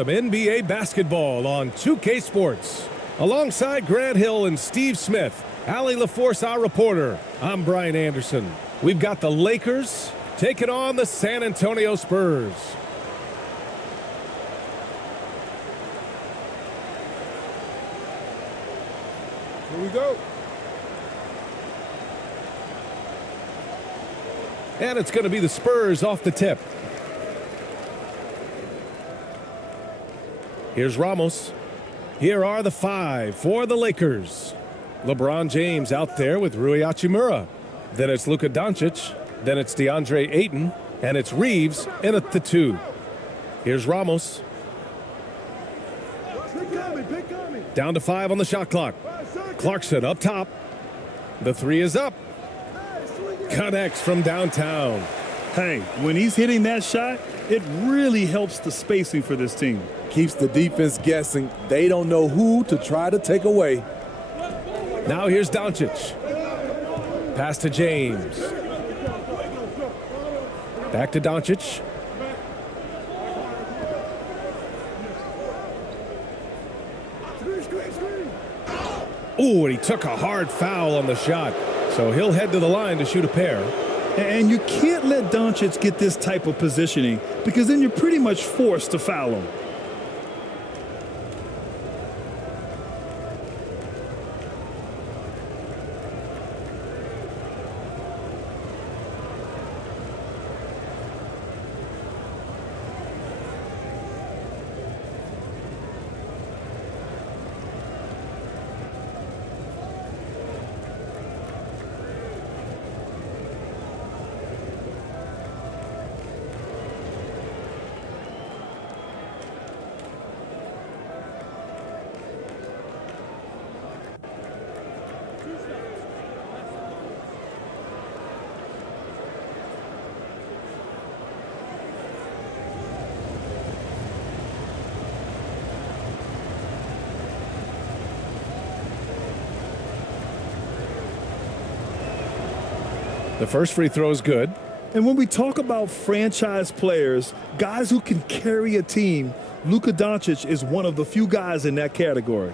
Some NBA basketball on 2K Sports. Alongside Grant Hill and Steve Smith, Allie LaForce, our reporter, I'm Bryan Anderson. We've got the Lakers taking on the San Antonio Spurs. Here we go. And it's going to be the Spurs off the tip. Here's Ramos. Here are the five for the Lakers. LeBron James out there with Rui Hachimura. Then it's Luka Doncic. Then it's DeAndre Ayton. And it's Reeves in at the two. Here's Ramos. Down to 5 on the shot clock. Clarkson up top. The three is up. Connects from downtown. Hey, when he's hitting that shot, it really helps the spacing for this team. Keeps the defense guessing. They don't know who to try to take away. Now here's Doncic. Pass to James. Back to Doncic. Ooh, and he took a hard foul on the shot. So he'll head to the line to shoot a pair. And you can't let Doncic get this type of positioning because then you're pretty much forced to foul him. The first free throw is good. And when we talk about franchise players, guys who can carry a team, Luka Doncic is one of the few guys in that category.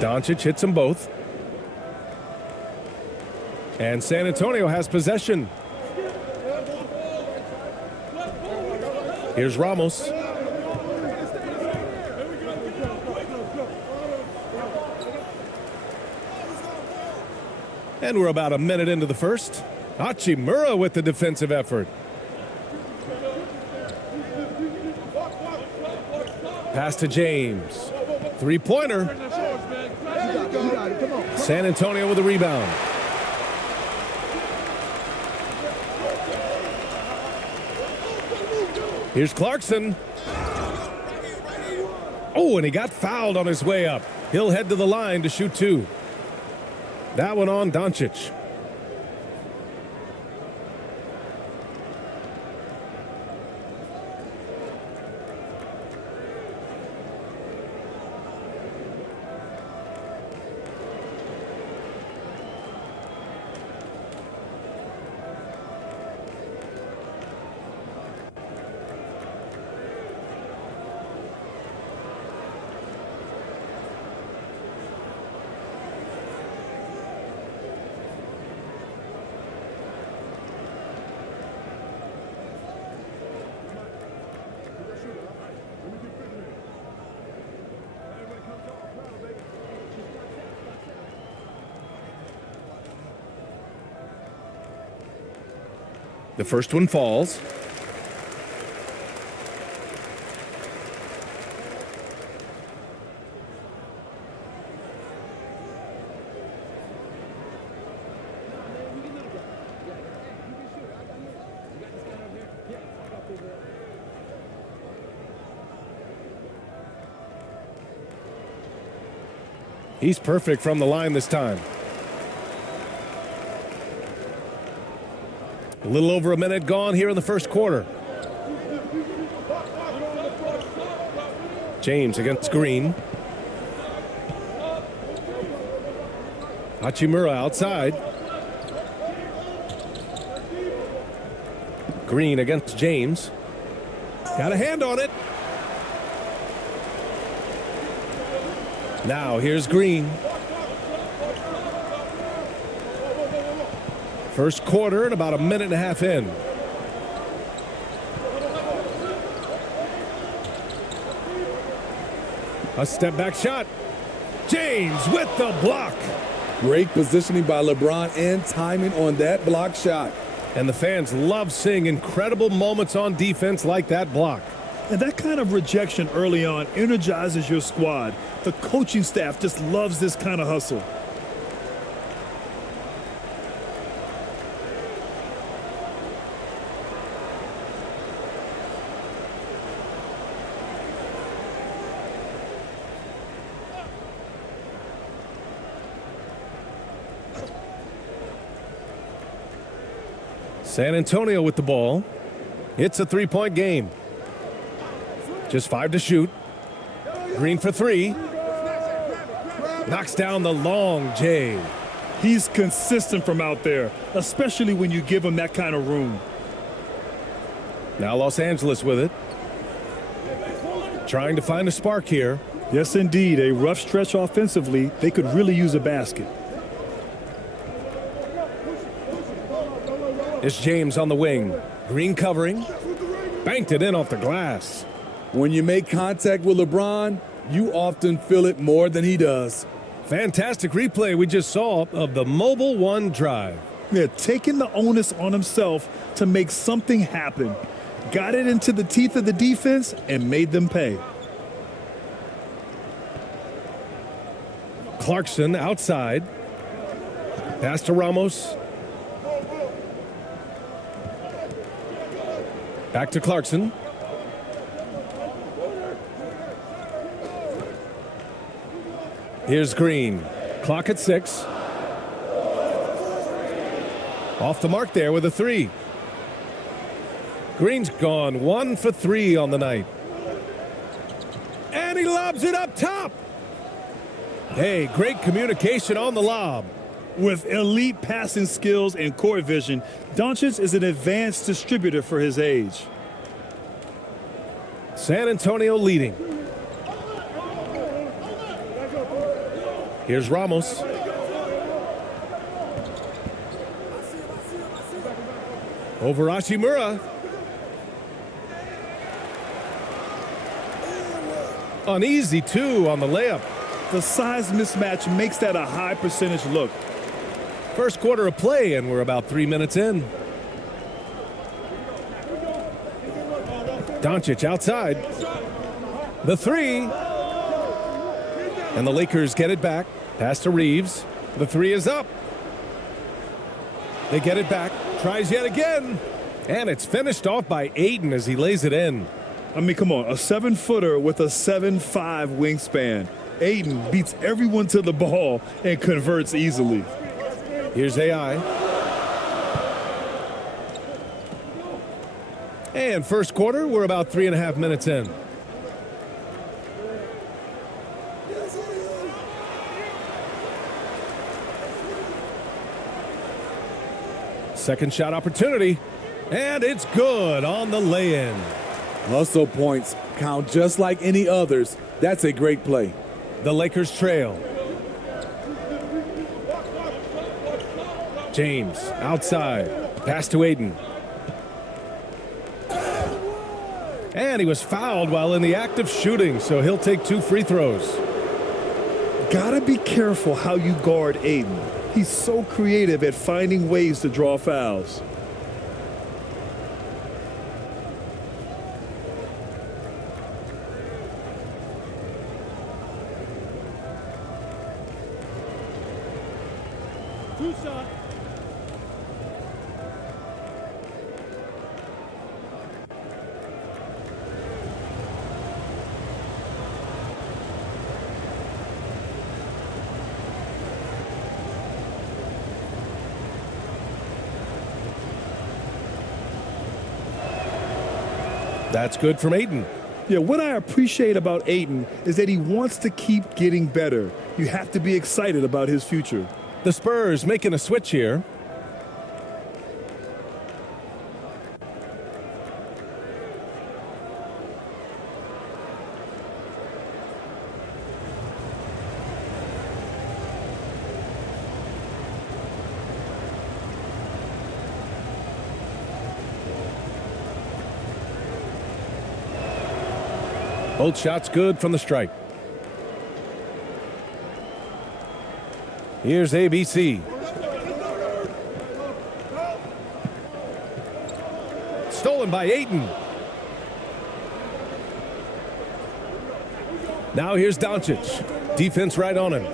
Doncic hits them both. And San Antonio has possession. Here's Ramos. And we're about a minute into the first. Hachimura with the defensive effort. Pass to James. Three-pointer. San Antonio with a rebound. Here's Clarkson. Oh, and he got fouled on his way up. He'll head to the line to shoot two. That one on Doncic. The first one falls. He's perfect from the line this time. A little over a minute gone here in the first quarter. James against Green. Hachimura outside. Green against James. Got a hand on it. Now here's Green. First quarter and about a minute and a half in. A step back shot. James with the block. Great positioning by LeBron and timing on that block shot. And the fans love seeing incredible moments on defense like that block. And that kind of rejection early on energizes your squad. The coaching staff just loves this kind of hustle. San Antonio with the ball. It's a three-point game. Just 5 to shoot. Green for 3. Knocks down the long J. He's consistent from out there, especially when you give him that kind of room. Now Los Angeles with it. Trying to find a spark here. Yes, indeed. A rough stretch offensively. They could really use a basket. It's James on the wing. Green covering. Banked it in off the glass. When you make contact with LeBron, you often feel it more than he does. Fantastic replay we just saw of the Mobile One drive. Yeah, taking the onus on himself to make something happen. Got it into the teeth of the defense and made them pay. Clarkson outside. Pass to Ramos. Back to Clarkson. Here's Green. Clock at 6. Off the mark there with a 3. Green's gone 1 for 3 on the night. And he lobs it up top. Hey, great communication on the lob. With elite passing skills and court vision, Doncic is an advanced distributor for his age. San Antonio leading. Here's Ramos. Over Hachimura. An easy 2 on the layup. The size mismatch makes that a high percentage look. First quarter of play, and we're about 3 minutes in. Doncic outside. The 3. And the Lakers get it back. Pass to Reeves. The 3 is up. They get it back. Tries yet again. And it's finished off by Ayton as he lays it in. I mean, come on. A 7-footer with a 7'5" wingspan. Ayton beats everyone to the ball and converts easily. Here's AI. And first quarter, we're about 3.5 minutes in. Second shot opportunity. And it's good on the lay-in. Hustle points count just like any others. That's a great play. The Lakers trail. James outside. Pass to Ayton. And he was fouled while in the act of shooting, so he'll take 2 free throws. Gotta be careful how you guard Ayton. He's so creative at finding ways to draw fouls. That's good from Ayton. Yeah, what I appreciate about Ayton is that he wants to keep getting better. You have to be excited about his future. The Spurs making a switch here. Both shots good from the strike. Here's ABC. Stolen by Ayton. Now here's Doncic. Defense right on him.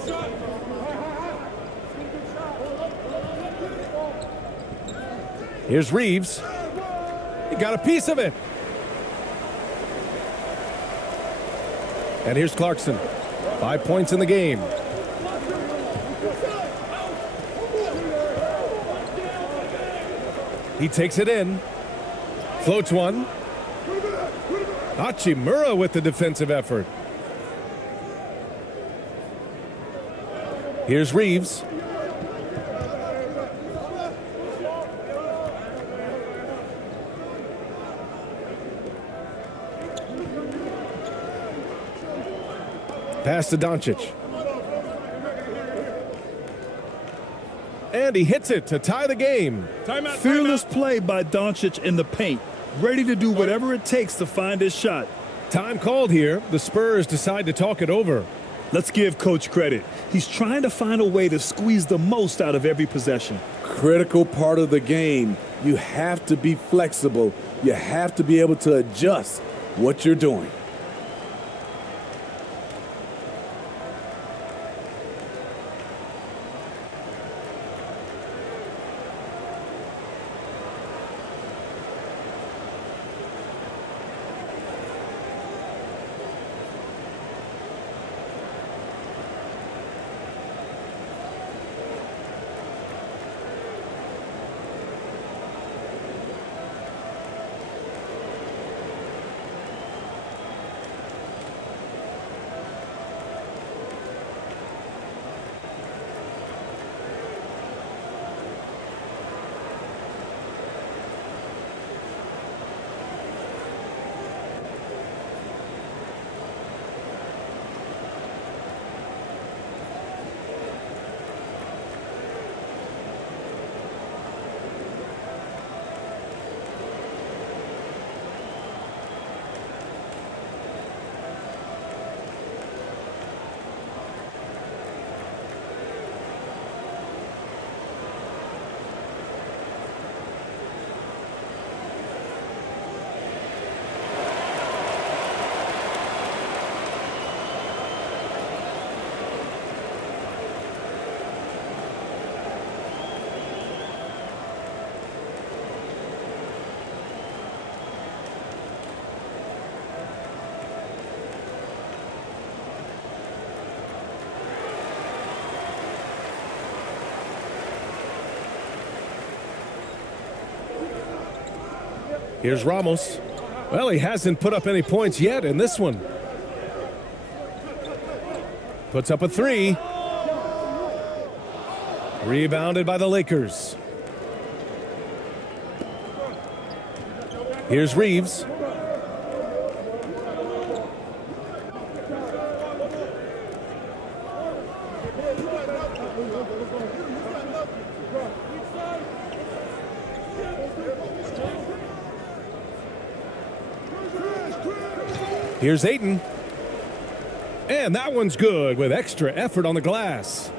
Here's Reeves. He got a piece of it. And here's Clarkson. 5 points in the game. He takes it in. Floats one. Hachimura with the defensive effort. Here's Reeves. Pass to Doncic. And he hits it to tie the game. Timeout, fearless play by Doncic in the paint. Ready to do whatever it takes to find his shot. Time called here. The Spurs decide to talk it over. Let's give Coach credit. He's trying to find a way to squeeze the most out of every possession. Critical part of the game. You have to be flexible. You have to be able to adjust what you're doing. Here's Ramos. Well, he hasn't put up any points yet in this one. Puts up a three. Rebounded by the Lakers. Here's Reeves. Here's Ayton. And that one's good with extra effort on the glass.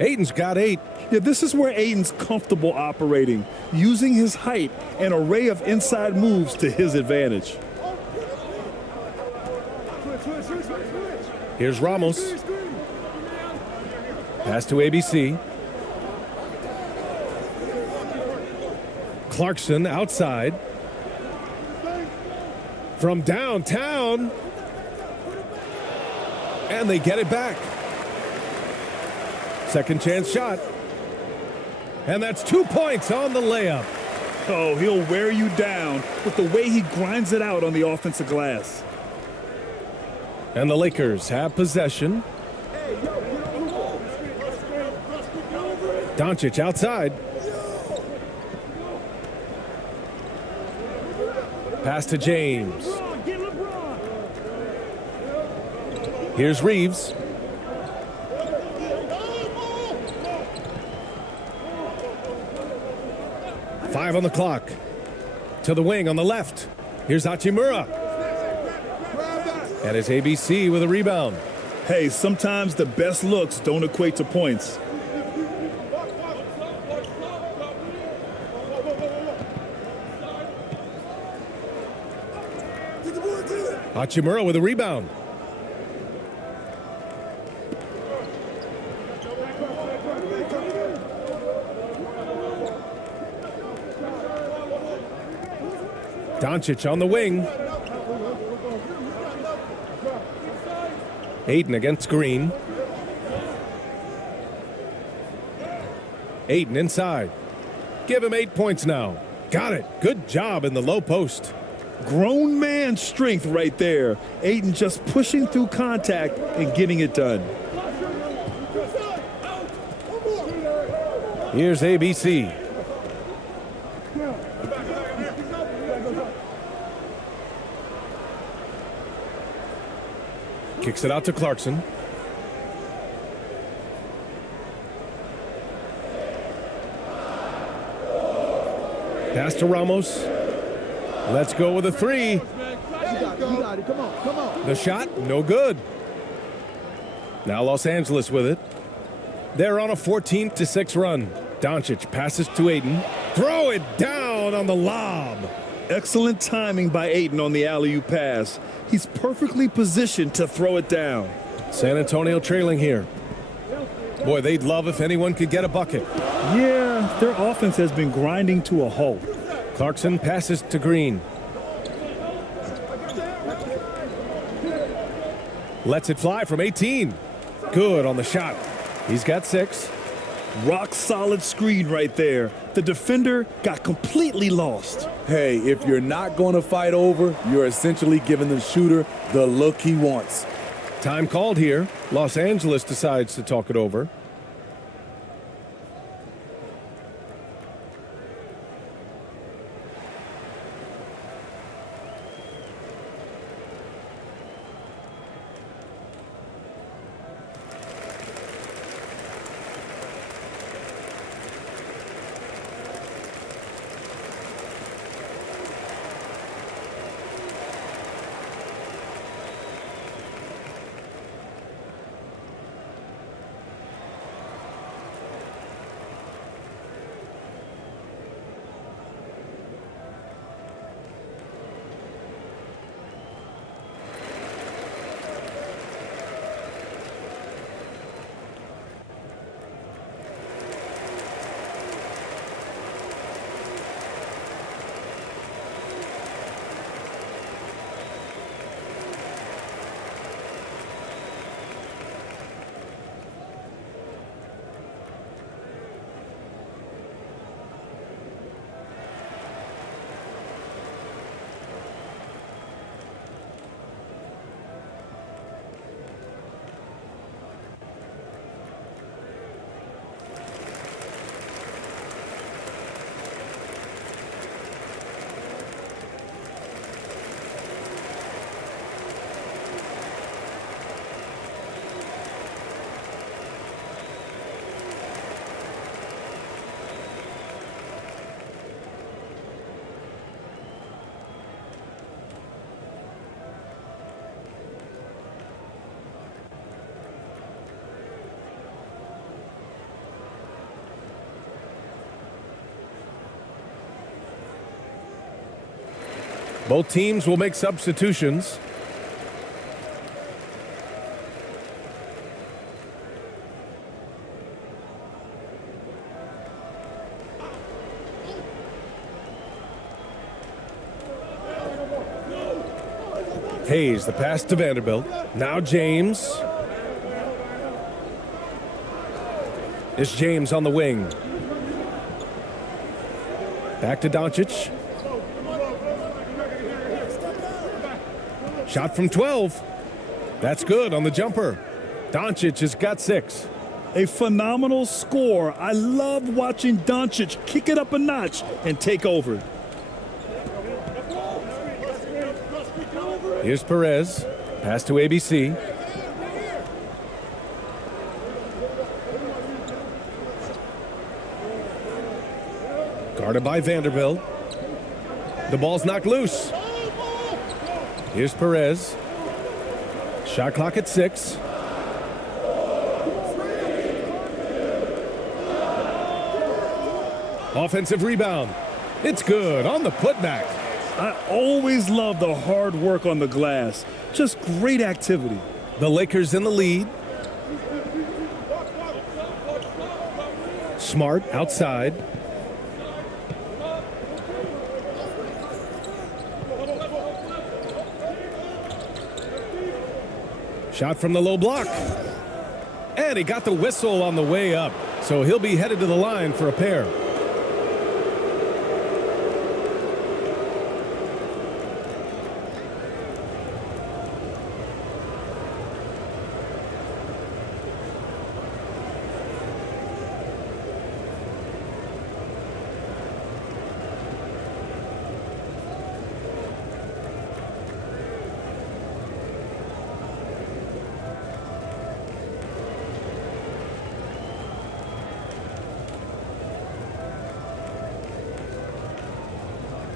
Ayton's got 8. Yeah, this is where Ayton's comfortable operating, using his height and array of inside moves to his advantage. Here's Ramos. Pass to ABC. Clarkson outside. From downtown. And they get it back. Second chance shot. And that's 2 points on the layup. Oh, he'll wear you down with the way he grinds it out on the offensive glass. And the Lakers have possession. Doncic outside. Pass to James. Here's Reeves. Five on the clock. To the wing on the left. Here's Hachimura. And it's ABC with a rebound. Hey, sometimes the best looks don't equate to points. Hachimura with a rebound. Doncic on the wing. Ayton against Green. Ayton inside. Give him 8 points now. Got it. Good job in the low post. Grown man strength right there. Ayton just pushing through contact and getting it done. Here's ABC. Kicks it out to Clarkson. Pass to Ramos. Let's go with a three. You got it. Come on. The shot, no good. Now Los Angeles with it. They're on a 14-6 run. Doncic passes to Ayton. Throw it down on the lob. Excellent timing by Ayton on the alley-oop pass. He's perfectly positioned to throw it down. San Antonio trailing here. Boy, they'd love if anyone could get a bucket. Yeah, their offense has been grinding to a halt. Clarkson passes to Green. Lets it fly from 18. Good on the shot. He's got 6. Rock solid screen right there. The defender got completely lost. Hey, if you're not going to fight over, you're essentially giving the shooter the look he wants. Time called here. Los Angeles decides to talk it over. Both teams will make substitutions. Hayes, the pass to Vanderbilt. Now James. It's James on the wing. Back to Doncic. Shot from 12. That's good on the jumper. Doncic has got 6. A phenomenal score. I love watching Doncic kick it up a notch and take over. Here's Perez. Pass to ABC. Guarded by Vanderbilt. The ball's knocked loose. Here's Perez. Shot clock at 6. Offensive rebound. It's good on the putback. I always love the hard work on the glass. Just great activity. The Lakers in the lead. Smart outside. Shot from the low block. And he got the whistle on the way up. So he'll be headed to the line for a pair.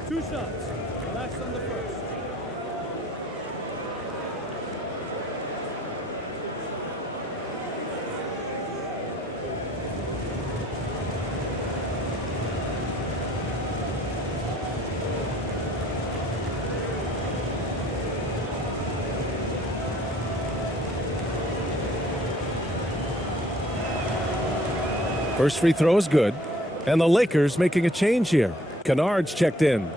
Two shots. Relax on the first. First free throw is good. And the Lakers making a change here. Kennard's checked in.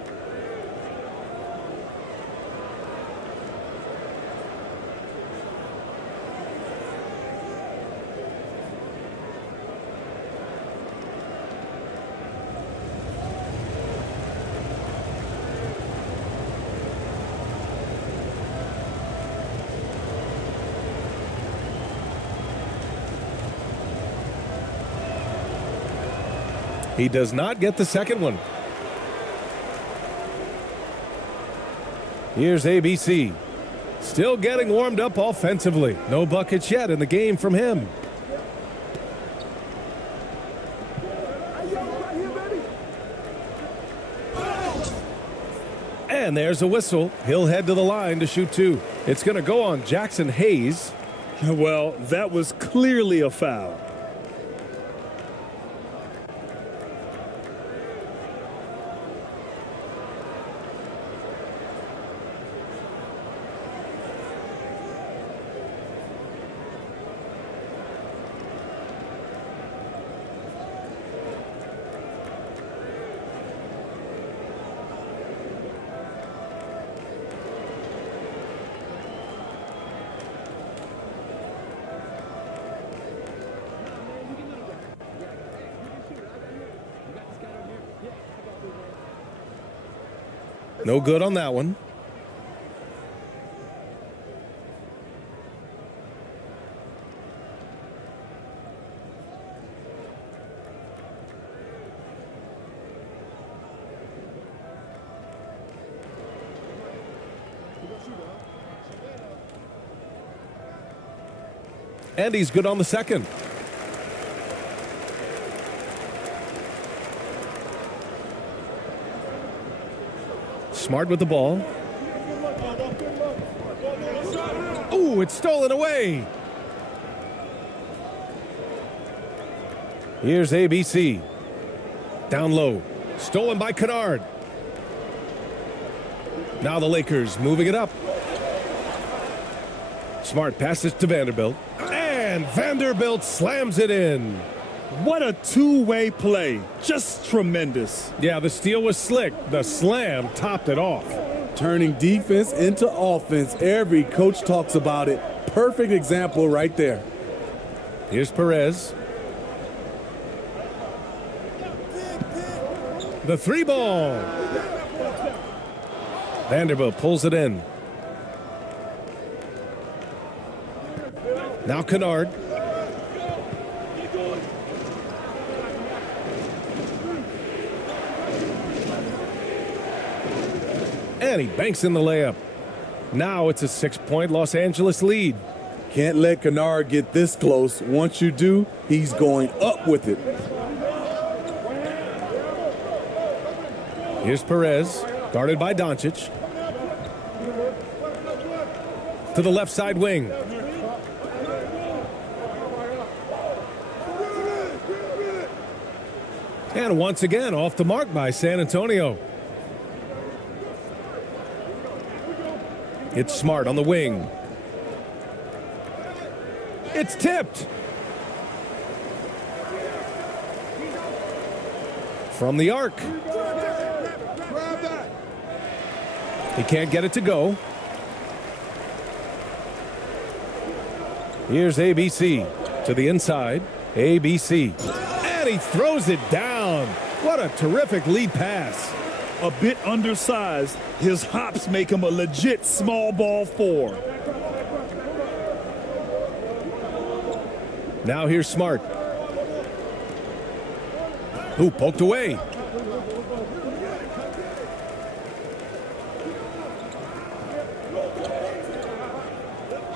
He does not get the second one. Here's ABC. Still getting warmed up offensively. No buckets yet in the game from him. And there's a whistle. He'll head to the line to shoot 2. It's going to go on Jackson Hayes. Well, that was clearly a foul. No good on that one. And he's good on the second. Smart with the ball. Ooh, it's stolen away. Here's ABC. Down low. Stolen by Kennard. Now the Lakers moving it up. Smart passes to Vanderbilt. And Vanderbilt slams it in. What a two-way play. Just tremendous. Yeah, the steal was slick. The slam topped it off. Turning defense into offense. Every coach talks about it. Perfect example right there. Here's Perez. The three ball. Vanderbilt pulls it in. Now Kennard. And he banks in the layup. Now it's a 6-point Los Angeles lead. Can't let Kennard get this close. Once you do, he's going up with it. Here's Perez, guarded by Doncic. To the left side wing. And once again, off the mark by San Antonio. It's Smart on the wing. It's tipped. From the arc. He can't get it to go. Here's ABC to the inside. ABC. And he throws it down. What a terrific lead pass. A bit undersized, his hops make him a legit small ball 4. Now here's Smart. Who poked away.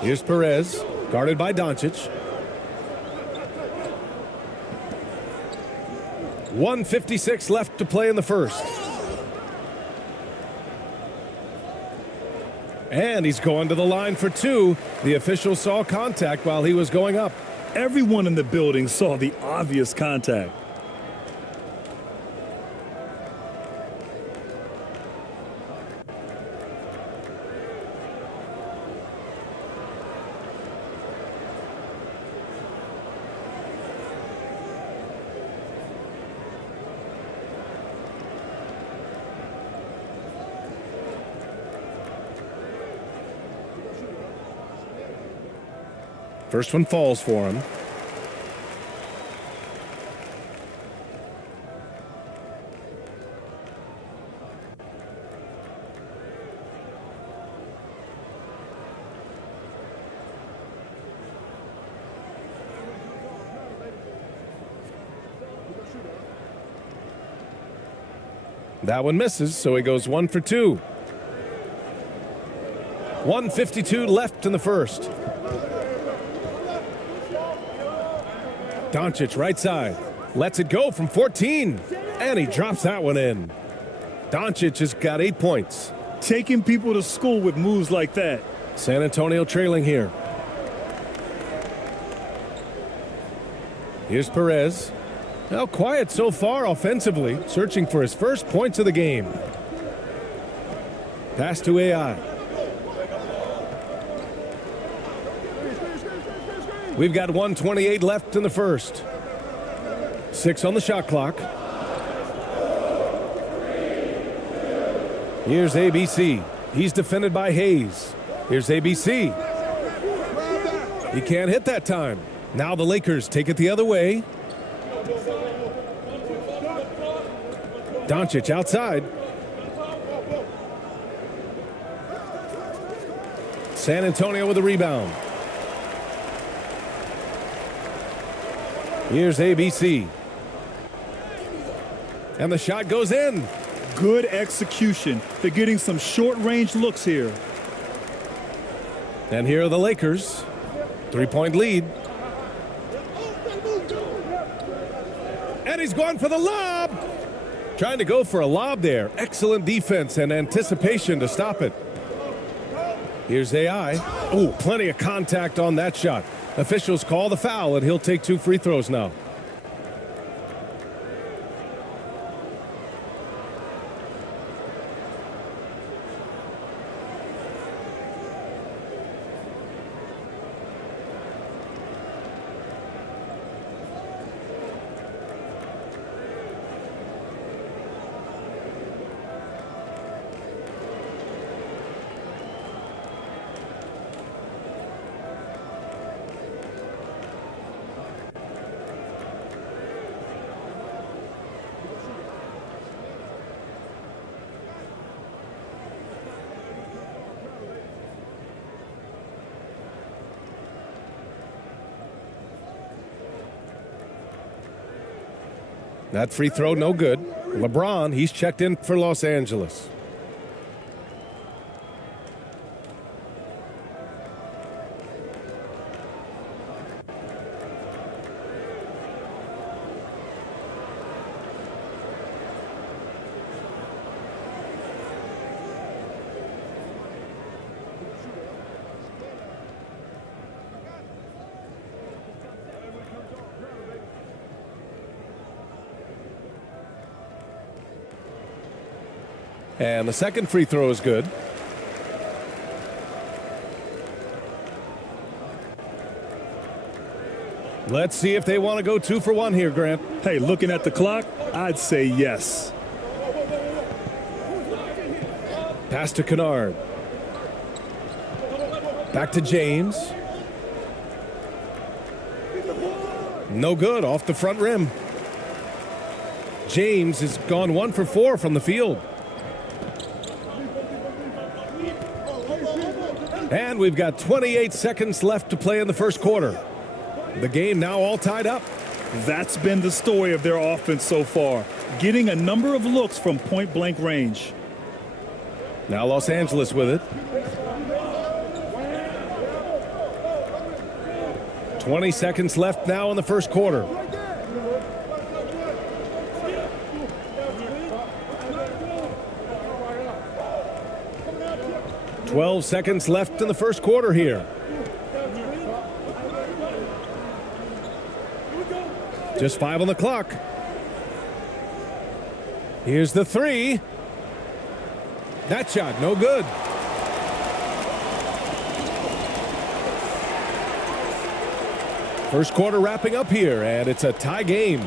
Here's Perez, guarded by Doncic. 1:56 left to play in the first. And he's going to the line for 2. The official saw contact while he was going up. Everyone in the building saw the obvious contact. First one falls for him. That one misses, so he goes 1 for 2. 1:52 left in the first. Doncic right side. Lets it go from 14. And he drops that one in. Doncic has got 8 points. Taking people to school with moves like that. San Antonio trailing here. Here's Perez. Now quiet so far offensively, searching for his first points of the game. Pass to AI. We've got 1:28 left in the first. 6 on the shot clock. Here's ABC. He's defended by Hayes. Here's ABC. He can't hit that time. Now the Lakers take it the other way. Doncic outside. San Antonio with a rebound. Here's ABC. And the shot goes in. Good execution. They're getting some short-range looks here. And here are the Lakers. 3-point lead. And he's going for the lob. Trying to go for a lob there. Excellent defense and anticipation to stop it. Here's AI. Oh, plenty of contact on that shot. Officials call the foul, and he'll take 2 free throws now. That free throw, no good. LeBron, he's checked in for Los Angeles. And the second free throw is good. Let's see if they want to go 2 for 1 here, Grant. Hey, looking at the clock, I'd say yes. Pass to Kennard. Back to James. No good, off the front rim. James has gone 1 for 4 from the field. And we've got 28 seconds left to play in the first quarter. The game now all tied up. That's been the story of their offense so far, getting a number of looks from point-blank range. Now Los Angeles with it. 20 seconds left now in the first quarter. "12 seconds left in the first quarter here. Just 5 on the clock. Here's the 3. That shot, no good. First quarter wrapping up here, and it's a tie game.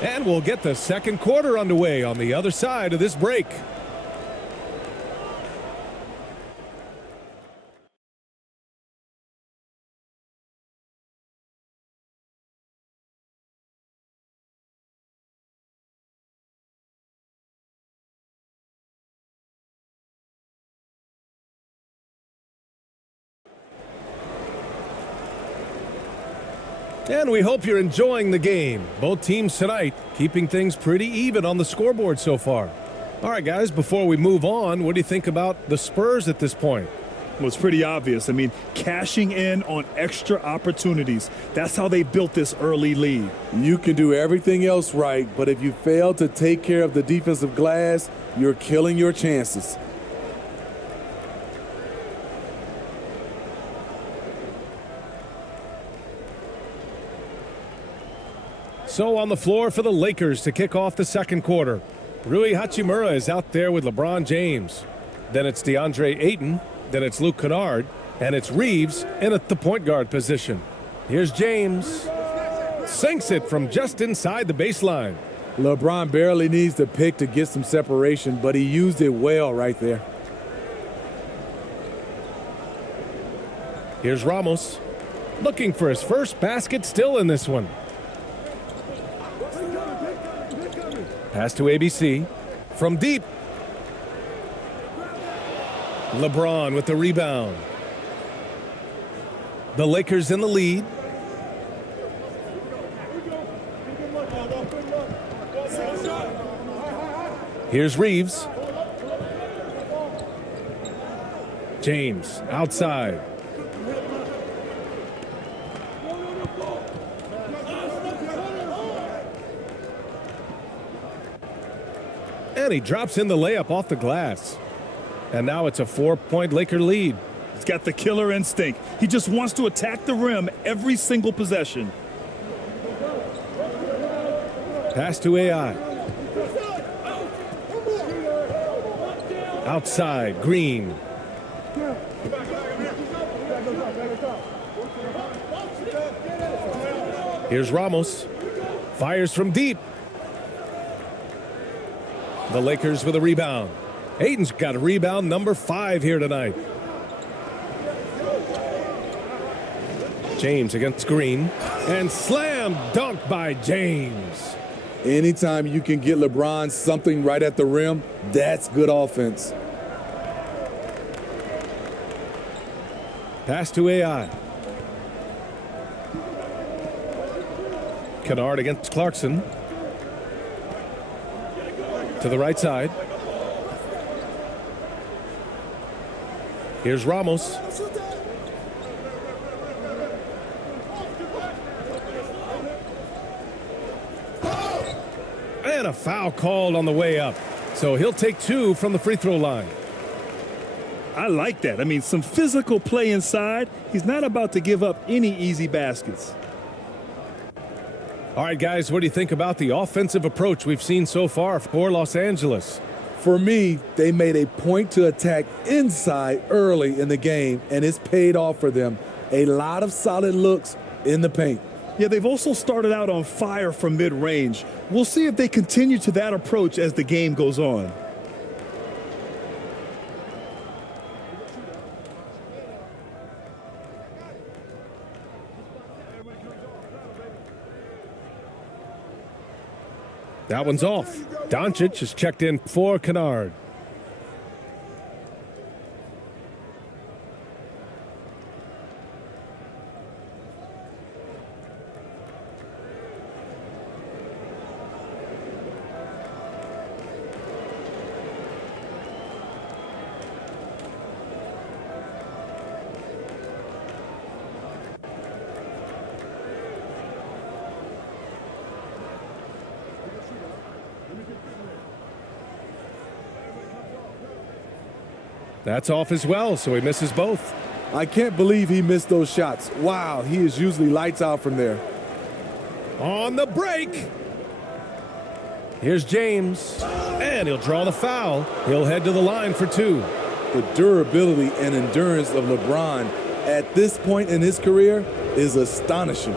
And we'll get the second quarter underway on the other side of this break. And we hope you're enjoying the game. Both teams tonight keeping things pretty even on the scoreboard so far. All right, guys, before we move on, what do you think about the Spurs at this point? Well, it's pretty obvious. I mean, cashing in on extra opportunities. That's how they built this early lead. You can do everything else right, but if you fail to take care of the defensive glass, you're killing your chances. So on the floor for the Lakers to kick off the second quarter. Rui Hachimura is out there with LeBron James. Then it's DeAndre Ayton. Then it's Luke Kennard. And it's Reeves in at the point guard position. Here's James. Sinks it from just inside the baseline. LeBron barely needs the pick to get some separation, but he used it well right there. Here's Ramos. Looking for his first basket still in this one. Pass to ABC. From deep. LeBron with the rebound. The Lakers in the lead. Here's Reeves. James outside. And he drops in the layup off the glass. And now it's a 4-point Laker lead. He's got the killer instinct. He just wants to attack the rim every single possession. Pass to AI. Outside, Green. Here's Ramos. Fires from deep. The Lakers with a rebound. Ayton's got a rebound number 5 here tonight. James against Green. And slam dunk by James. Anytime you can get LeBron something right at the rim, that's good offense. Pass to AI. Kennard against Clarkson. To the right side. Here's Ramos. And a foul called on the way up. So he'll take 2 from the free throw line. I like that. I mean, some physical play inside. He's not about to give up any easy baskets. All right, guys, what do you think about the offensive approach we've seen so far for Los Angeles? For me, they made a point to attack inside early in the game, and it's paid off for them. A lot of solid looks in the paint. Yeah, they've also started out on fire from mid-range. We'll see if they continue to that approach as the game goes on. That one's off. Doncic is checked in for Kennard. That's off as well, so he misses both. I can't believe he missed those shots. Wow, he is usually lights out from there. On the break. Here's James, and he'll draw the foul. He'll head to the line for 2. The durability and endurance of LeBron at this point in his career is astonishing.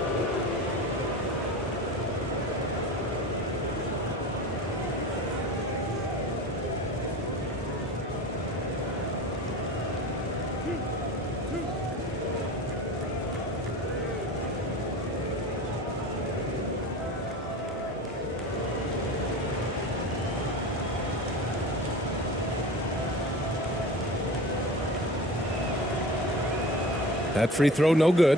That free throw, no good.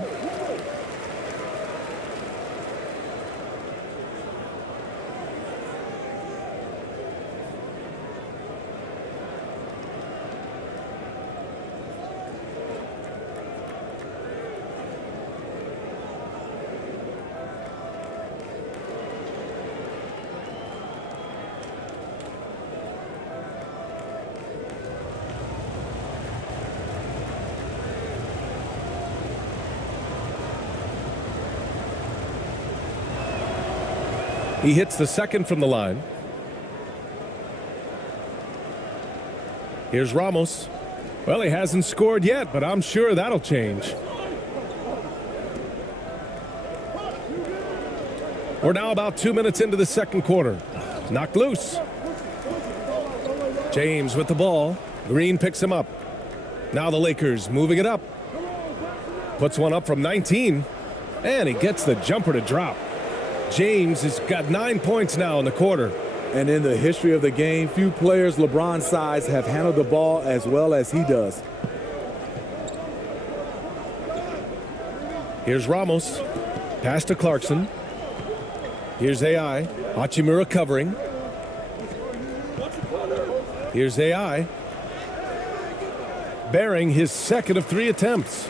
He hits the second from the line. Here's Ramos. Well, he hasn't scored yet, but I'm sure that'll change. We're now about 2 minutes into the second quarter. Knocked loose. James with the ball. Green picks him up. Now the Lakers moving it up. Puts one up from 19. And he gets the jumper to drop. James has got 9 points now in the quarter. And in the history of the game, few players LeBron's size have handled the ball as well as he does. Here's Ramos. Pass to Clarkson. Here's AI. Hachimura covering. Here's AI. Bearing his second of 3 attempts.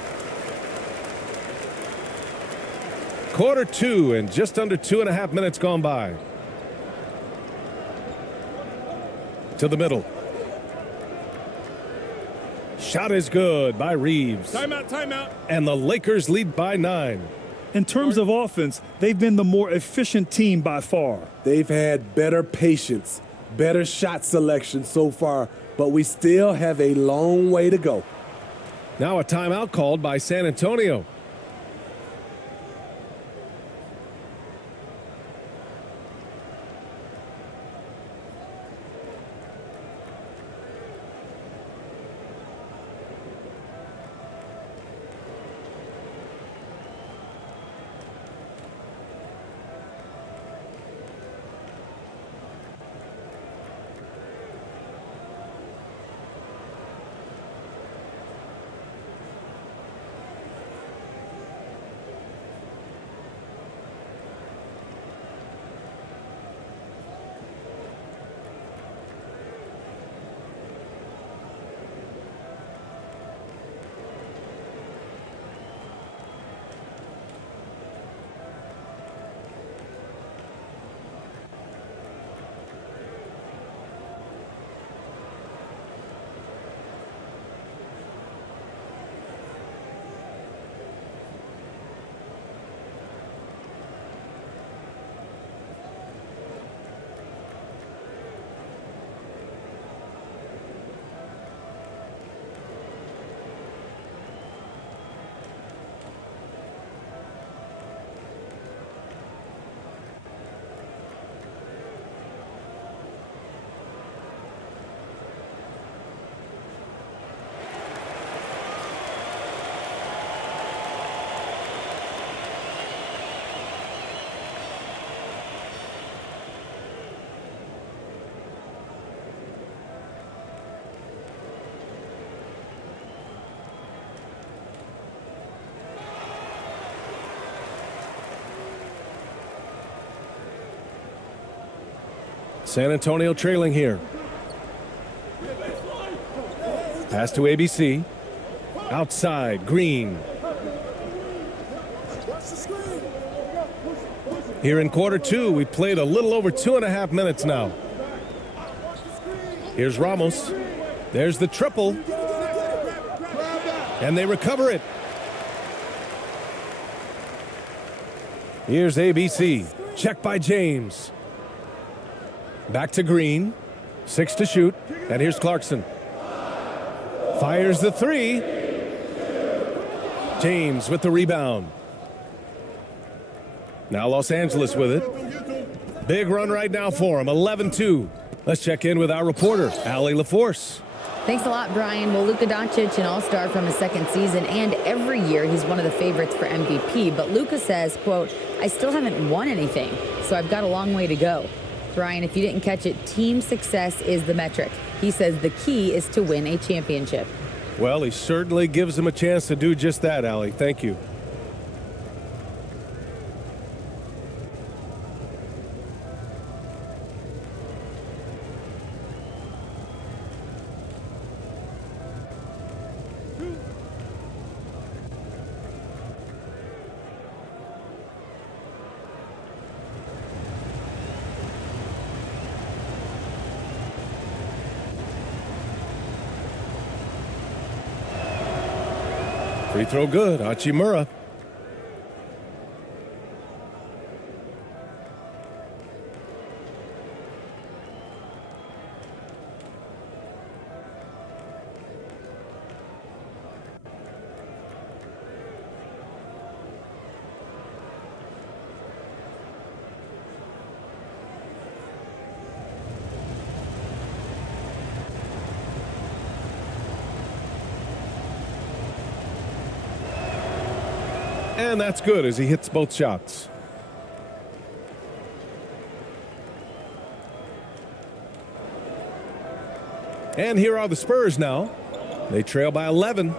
Quarter 2 and just under 2.5 minutes gone by. To the middle. Shot is good by Reeves. Timeout, timeout. And the Lakers lead by 9. In terms of offense, they've been the more efficient team by far. They've had better patience, better shot selection so far, but we still have a long way to go. Now a timeout called by San Antonio. San Antonio trailing here. Pass to ABC. Outside, Green. Here in quarter two, we played a little over 2.5 minutes now. Here's Ramos. There's the triple. And they recover it. Here's ABC. Check by James. Back to Green. 6 to shoot. And here's Clarkson. Fires the three. James with the rebound. Now Los Angeles with it. Big run right now for him, 11-2. Let's check in with our reporter, Allie LaForce. Thanks a lot, Brian. Well, Luka Doncic, an all-star from his second season, and every year he's one of the favorites for MVP. But Luka says, quote, I still haven't won anything, so I've got a long way to go. Brian, if you didn't catch it, team success is the metric. He says the key is to win a championship. Well, he certainly gives him a chance to do just that, Allie. Thank you. Free throw good, Hachimura. And that's good as he hits both shots. And here are the Spurs now. They trail by 11.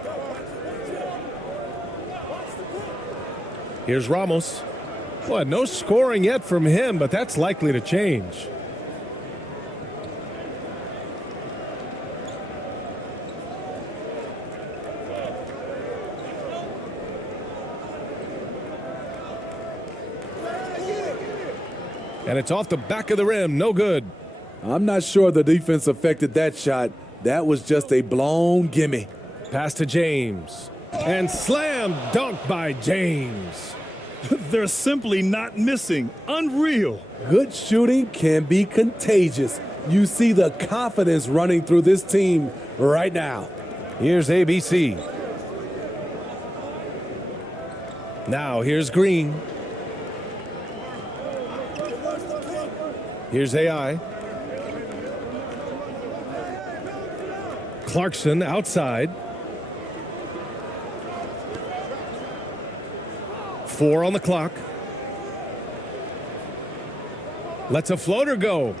Here's Ramos. Well, no scoring yet from him, but that's likely to change. And it's off the back of the rim. No good. I'm not sure the defense affected that shot. That was just a blown gimme. Pass to James. And slam dunk by James. They're simply not missing. Unreal. Good shooting can be contagious. You see the confidence running through this team right now. Here's ABC. Now here's Green. Here's AI. Clarkson outside. 4 on the clock. Lets a floater go.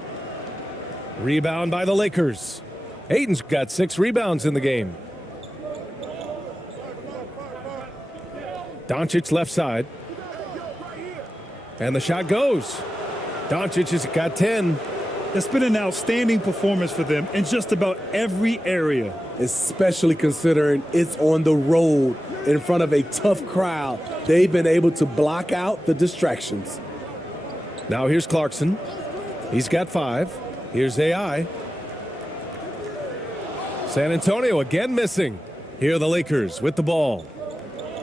Rebound by the Lakers. Ayton's got 6 rebounds in the game. Doncic left side. And the shot goes. Doncic has got 10. It's been an outstanding performance for them in just about every area. Especially considering it's on the road in front of a tough crowd. They've been able to block out the distractions. Now here's Clarkson. He's got 5. Here's AI. San Antonio again missing. Here are the Lakers with the ball.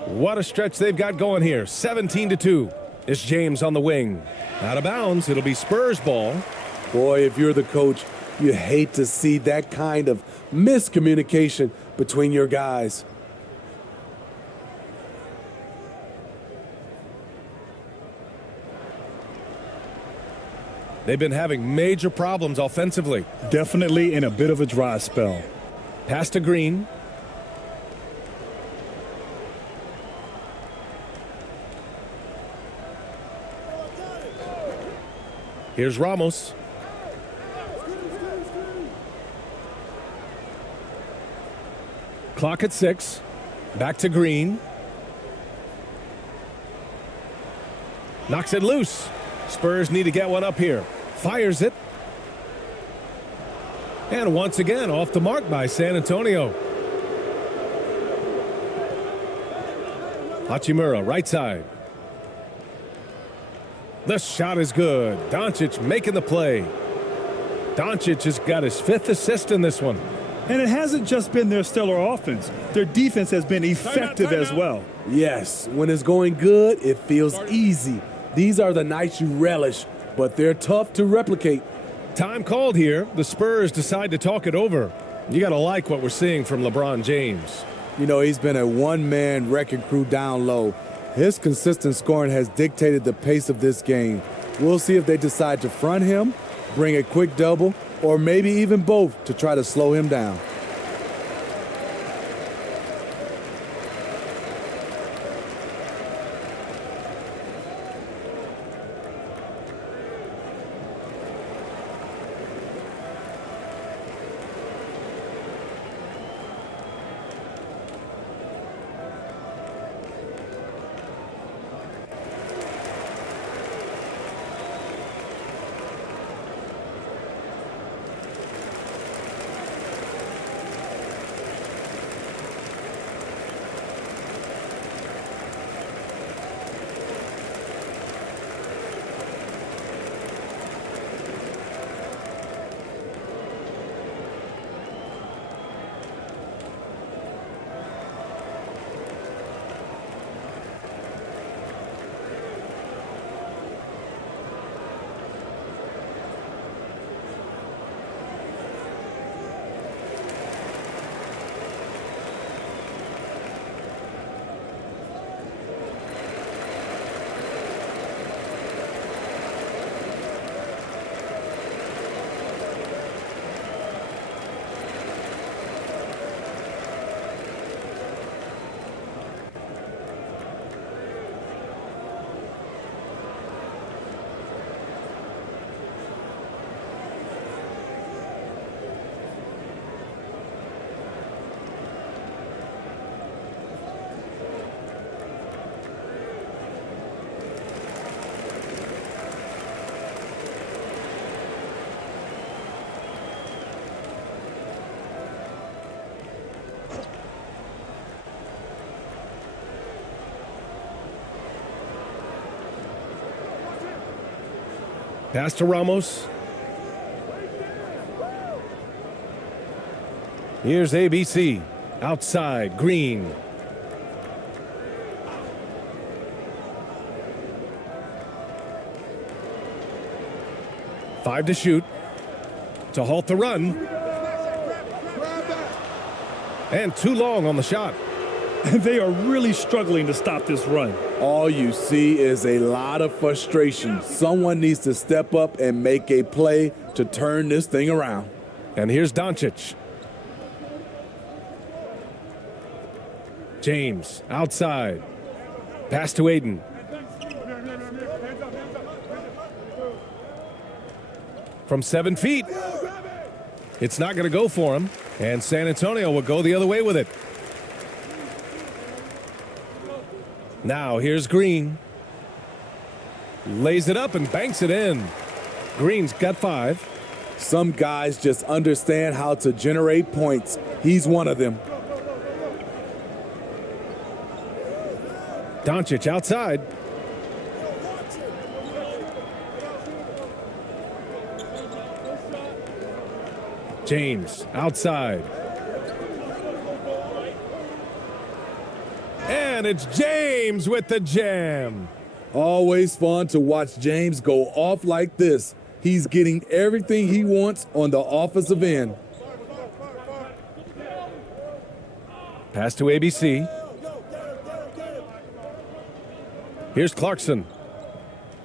What a stretch they've got going here. 17-2. It's James on the wing. Out of bounds. It'll be Spurs ball. Boy, if you're the coach, you hate to see that kind of miscommunication between your guys. They've been having major problems offensively. Definitely in a bit of a dry spell. Pass to Green. Here's Ramos. Clock at 6. Back to Green. Knocks it loose. Spurs need to get one up here. Fires it. And once again, off the mark by San Antonio. Hachimura, right side. The shot is good. Doncic making the play. Doncic has got his 5th assist in this one. And it hasn't just been their stellar offense. Their defense has been effective as well. Yes, when it's going good, it feels easy. These are the nights you relish, but they're tough to replicate. Time called here. The Spurs decide to talk it over. You got to like what we're seeing from LeBron James. You know, he's been a one-man wrecking crew down low. His consistent scoring has dictated the pace of this game. We'll see if they decide to front him, bring a quick double, or maybe even both to try to slow him down. Pass to Ramos. Here's ABC. Outside, Green. Five to shoot. To halt the run. And too long on the shot. And they are really struggling to stop this run. All you see is a lot of frustration. Someone needs to step up and make a play to turn this thing around. And here's Doncic. James, outside. Pass to Aiden. From 7 feet. It's not going to go for him. And San Antonio will go the other way with it. Now here's Green. Lays it up and banks it in. Green's got 5. Some guys just understand how to generate points. He's one of them. Doncic outside. James outside. And it's James with the jam. Always fun to watch James go off like this. He's getting everything he wants on the offensive end. Pass to ABC. Here's Clarkson.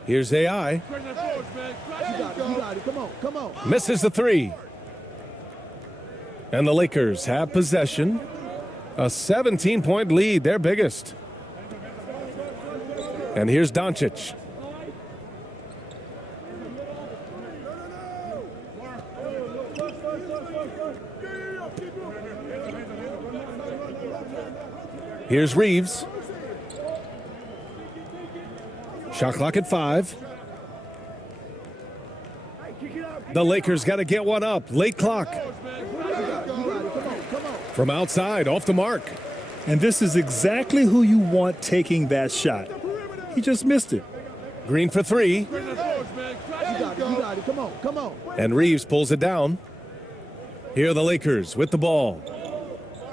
Here's AI. You got it. Come on. Misses the 3. And the Lakers have possession. A 17-point lead, their biggest. And here's Doncic. Here's Reeves. Shot clock at 5. The Lakers got to get one up. Late clock. From outside, off the mark. And this is exactly who you want taking that shot. He just missed it. Green for three. You got it. Come on, come on. And Reeves pulls it down. Here are the Lakers with the ball.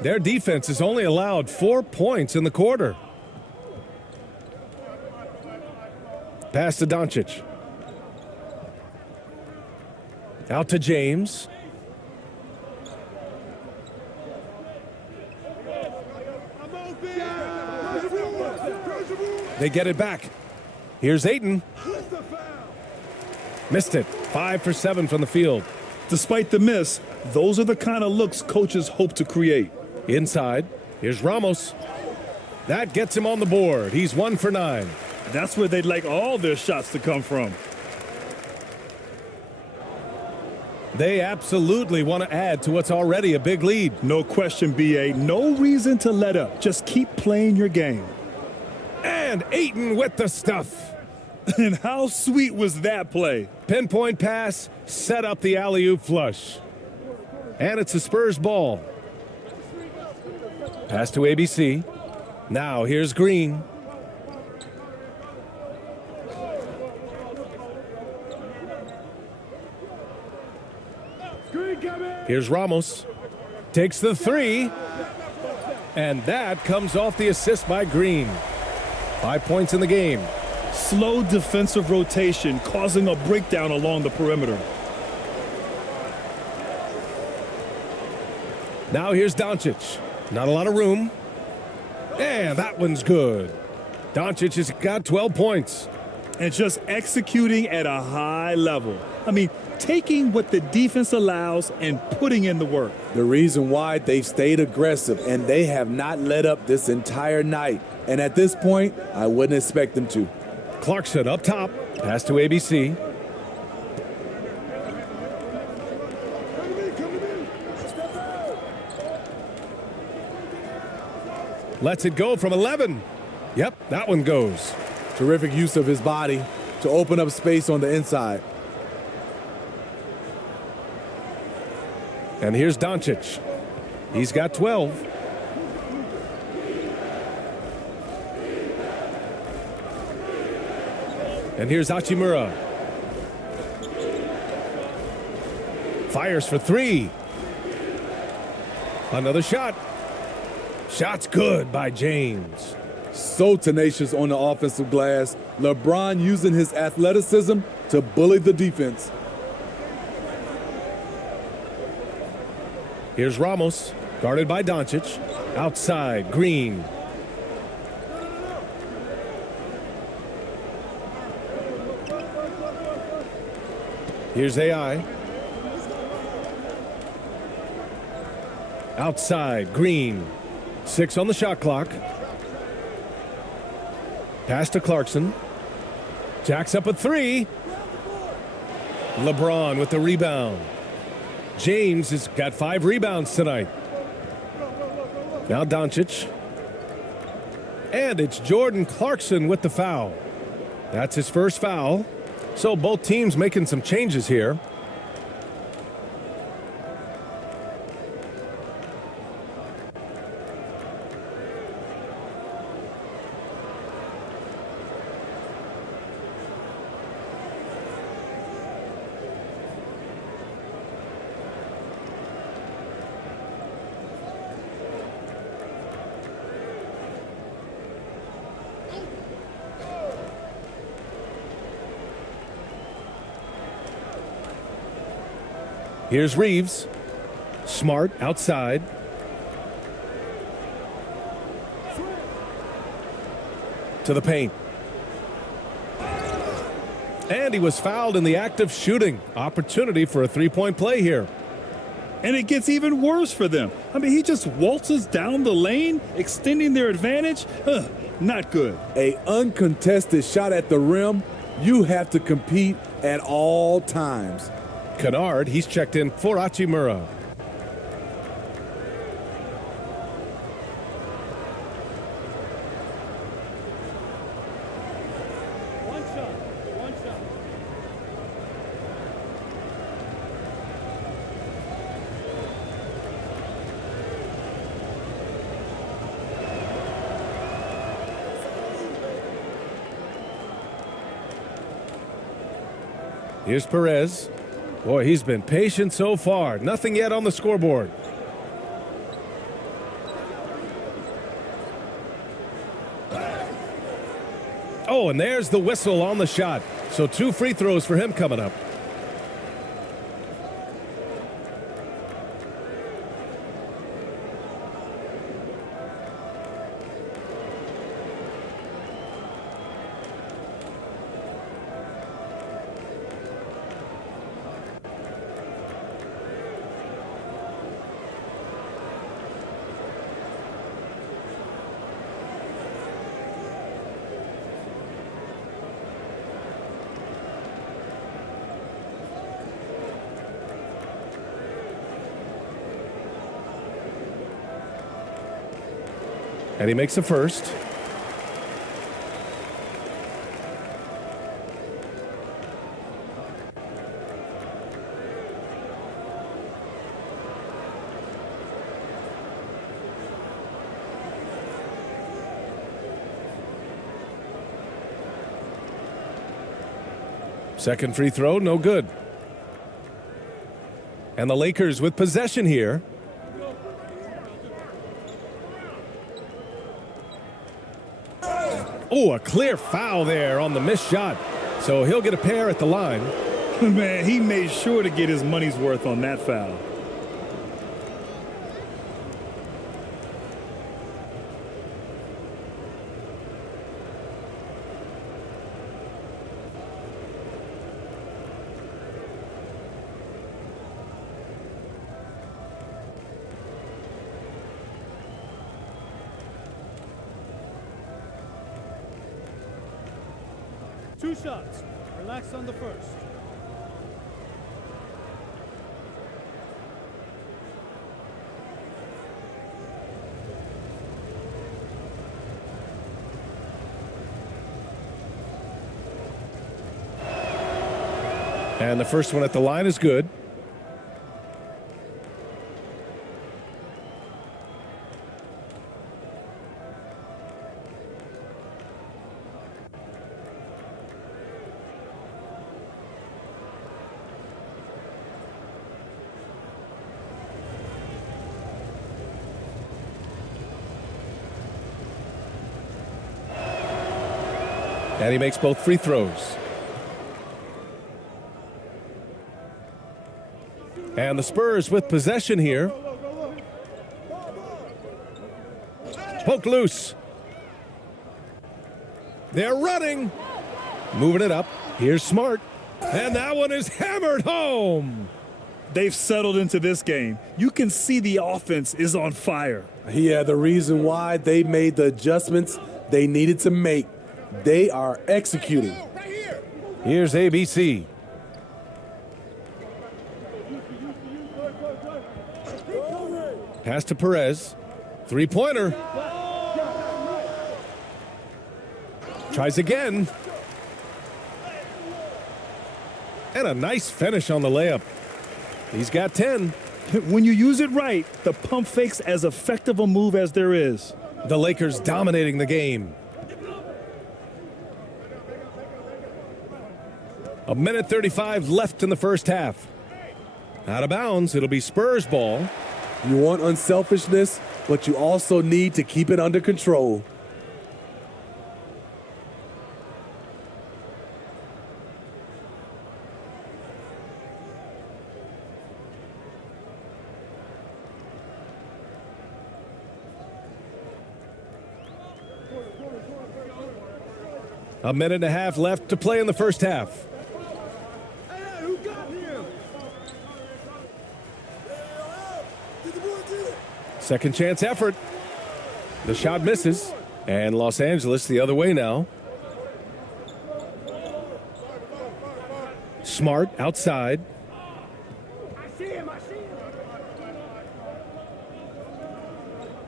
Their defense has only allowed 4 points in the quarter. Pass to Doncic. Out to James. They get it back. Here's Ayton. Missed it. 5 for 7 from the field. Despite the miss, those are the kind of looks coaches hope to create. Inside. Here's Ramos. That gets him on the board. He's 1 for 9. That's where they'd like all their shots to come from. They absolutely want to add to what's already a big lead. No question, B.A. No reason to let up. Just keep playing your game. And Ayton with the stuff. And how sweet was that play? Pinpoint pass, set up the alley-oop flush. And it's a Spurs ball. Pass to ABC. Now here's Green. Here's Ramos. Takes the three. And that comes off the assist by Green. 5 points in the game. Slow defensive rotation causing a breakdown along the perimeter. Now here's Doncic. Not a lot of room. And that one's good. Doncic has got 12 points. And just executing at a high level. I mean, taking what the defense allows and putting in the work. The reason why they've stayed aggressive and they have not let up this entire night. And at this point, I wouldn't expect them to. Clarkson up top. Pass to ABC. Lets it go from 11. Yep, that one goes. Terrific use of his body to open up space on the inside. And here's Doncic. He's got 12. And here's Hachimura. Fires for three. Another shot. Shot's good by James. So tenacious on the offensive glass. LeBron using his athleticism to bully the defense. Here's Ramos, guarded by Doncic. Outside, Green. Here's AI. Outside, Green. 6 on the shot clock. Pass to Clarkson. Jacks up a three. LeBron with the rebound. James has got 5 rebounds tonight. Now Doncic. And it's Jordan Clarkson with the foul. That's his first foul. So both teams making some changes here. Here's Reeves. Smart outside. To the paint. And he was fouled in the act of shooting. Opportunity for a three-point play here. And it gets even worse for them. I mean, he just waltzes down the lane, extending their advantage. Not good. A uncontested shot at the rim. You have to compete at all times. Kennard, he's checked in for Hachimura. One shot. Here's Perez. Boy, he's been patient so far. Nothing yet on the scoreboard. Oh, and there's the whistle on the shot. So 2 free throws for him coming up. And he makes the first. Second free throw, no good. And the Lakers with possession here. Oh, a clear foul there on the missed shot. So he'll get a pair at the line. Man, he made sure to get his money's worth on that foul. Two shots. Relax on the first. And the first one at the line is good. And he makes both free throws. And the Spurs with possession here. Poked loose. They're running. Moving it up. Here's Smart. And that one is hammered home. They've settled into this game. You can see the offense is on fire. Yeah, the reason why they made the adjustments they needed to make. They are executing. Here's ABC. Pass to Perez. Three-pointer. Tries again. And a nice finish on the layup. He's got 10. When you use it right, the pump fake's as effective a move as there is. The Lakers dominating the game. A minute 35 left in the first half. Out of bounds, it'll be Spurs ball. You want unselfishness, but you also need to keep it under control. A minute and a half left to play in the first half. Second chance effort. The shot misses. And Los Angeles the other way now. Smart outside.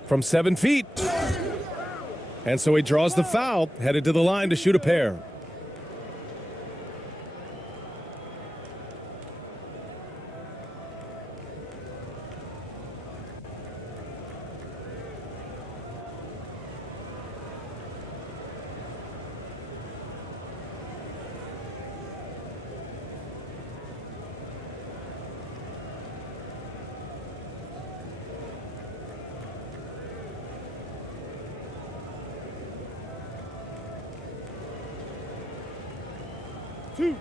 From 7 feet. And so he draws the foul, headed to the line to shoot a pair. Two.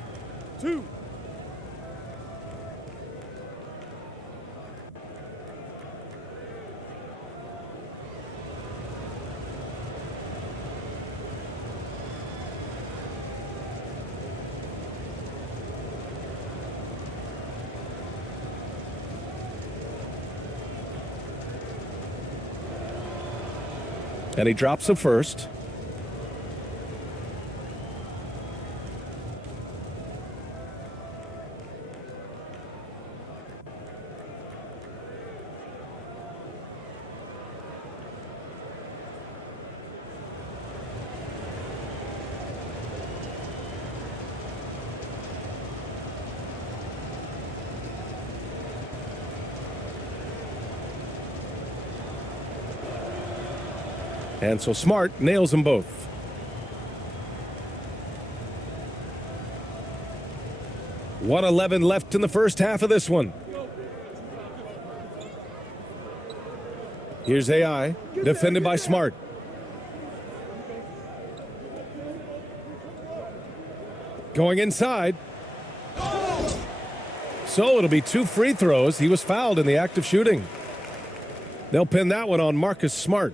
And he drops the first. And so Smart nails them both. .111 left in the first half of this one. Here's AI, defended by Smart. Going inside. So it'll be 2 free throws. He was fouled in the act of shooting. They'll pin that one on Marcus Smart.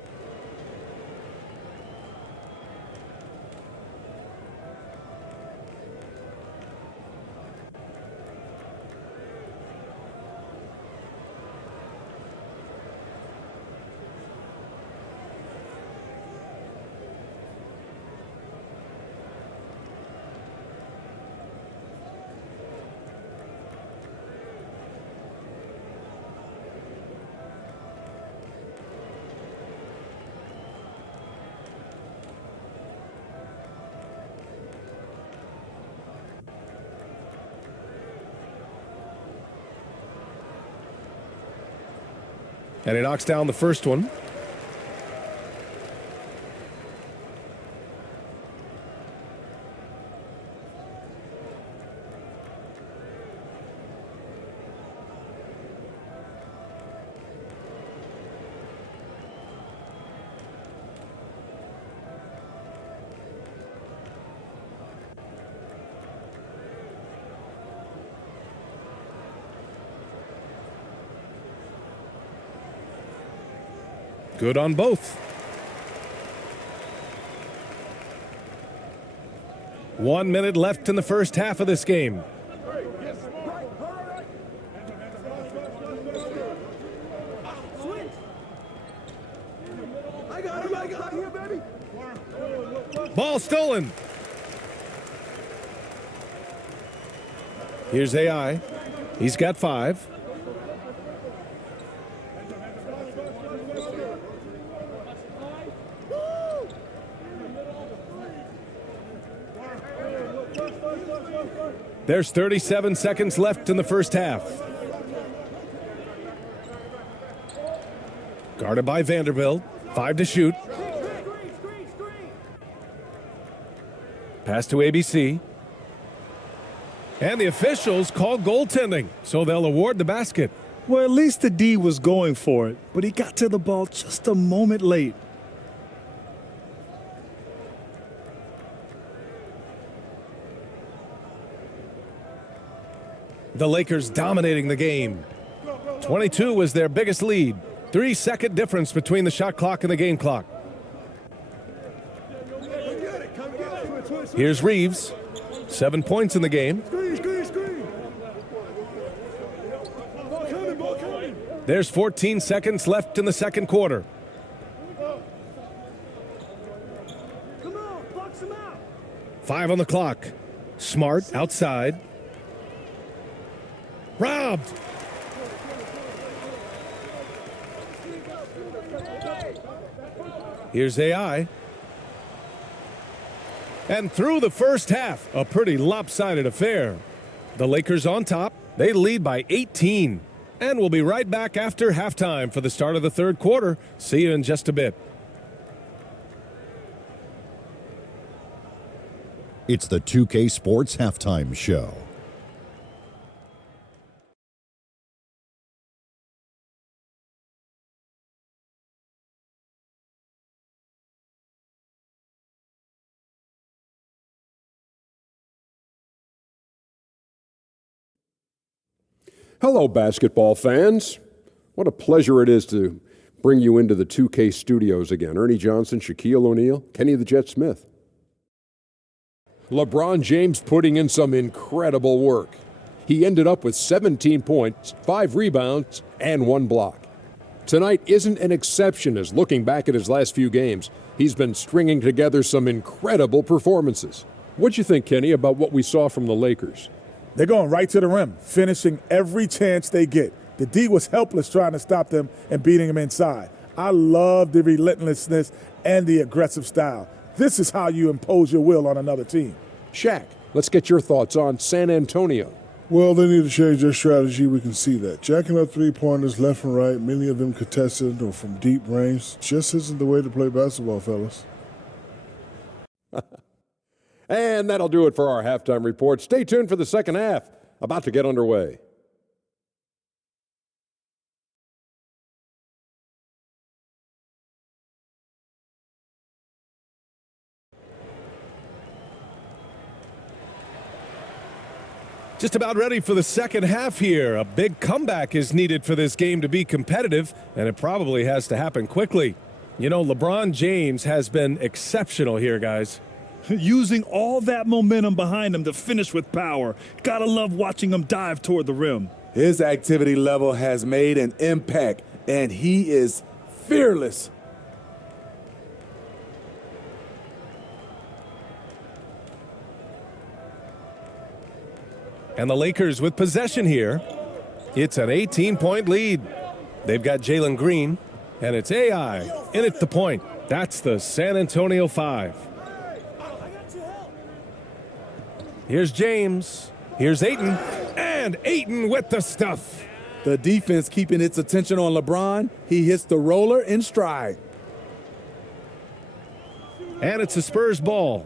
And he knocks down the first one. Good on both. 1 minute left in the first half of this game. I got him here, baby. Ball stolen. Here's AI. He's got 5. There's 37 seconds left in the first half. Guarded by Vanderbilt. 5 to shoot. Pass to ABC. And the officials call goaltending, so they'll award the basket. Well, at least the D was going for it, but he got to the ball just a moment late. The Lakers dominating the game. 22 was their biggest lead. 3-second difference between the shot clock and the game clock. Here's Reeves. 7 points in the game. There's 14 seconds left in the second quarter. Come on, box him out. 5 on the clock. Smart outside. Robbed. Here's AI. And through the first half, a pretty lopsided affair. The Lakers on top. They lead by 18. And we'll be right back after halftime for the start of the third quarter. See you in just a bit. It's the 2K Sports Halftime Show. Hello, basketball fans. What a pleasure it is to bring you into the 2K studios again. Ernie Johnson, Shaquille O'Neal, Kenny the Jet Smith. LeBron James putting in some incredible work. He ended up with 17 points, 5 rebounds, and 1 block. Tonight isn't an exception as looking back at his last few games, he's been stringing together some incredible performances. What'd you think, Kenny, about what we saw from the Lakers? They're going right to the rim, finishing every chance they get. The D was helpless trying to stop them and beating them inside. I love the relentlessness and the aggressive style. This is how you impose your will on another team. Shaq, let's get your thoughts on San Antonio. Well, they need to change their strategy. We can see that. Jacking up three-pointers left and right, many of them contested or from deep range, just isn't the way to play basketball, fellas. And that'll do it for our halftime report. Stay tuned for the second half, about to get underway. Just about ready for the second half here. A big comeback is needed for this game to be competitive, and it probably has to happen quickly. You know, LeBron James has been exceptional here, guys. Using all that momentum behind him to finish with power. Gotta love watching him dive toward the rim. His activity level has made an impact, and he is fearless. And the Lakers with possession here. It's an 18-point lead. They've got Jalen Green, and it's AI in at the point. That's the San Antonio 5. Here's James. Here's Ayton. And Ayton with the stuff. The defense keeping its attention on LeBron. He hits the roller in stride. And it's a Spurs ball.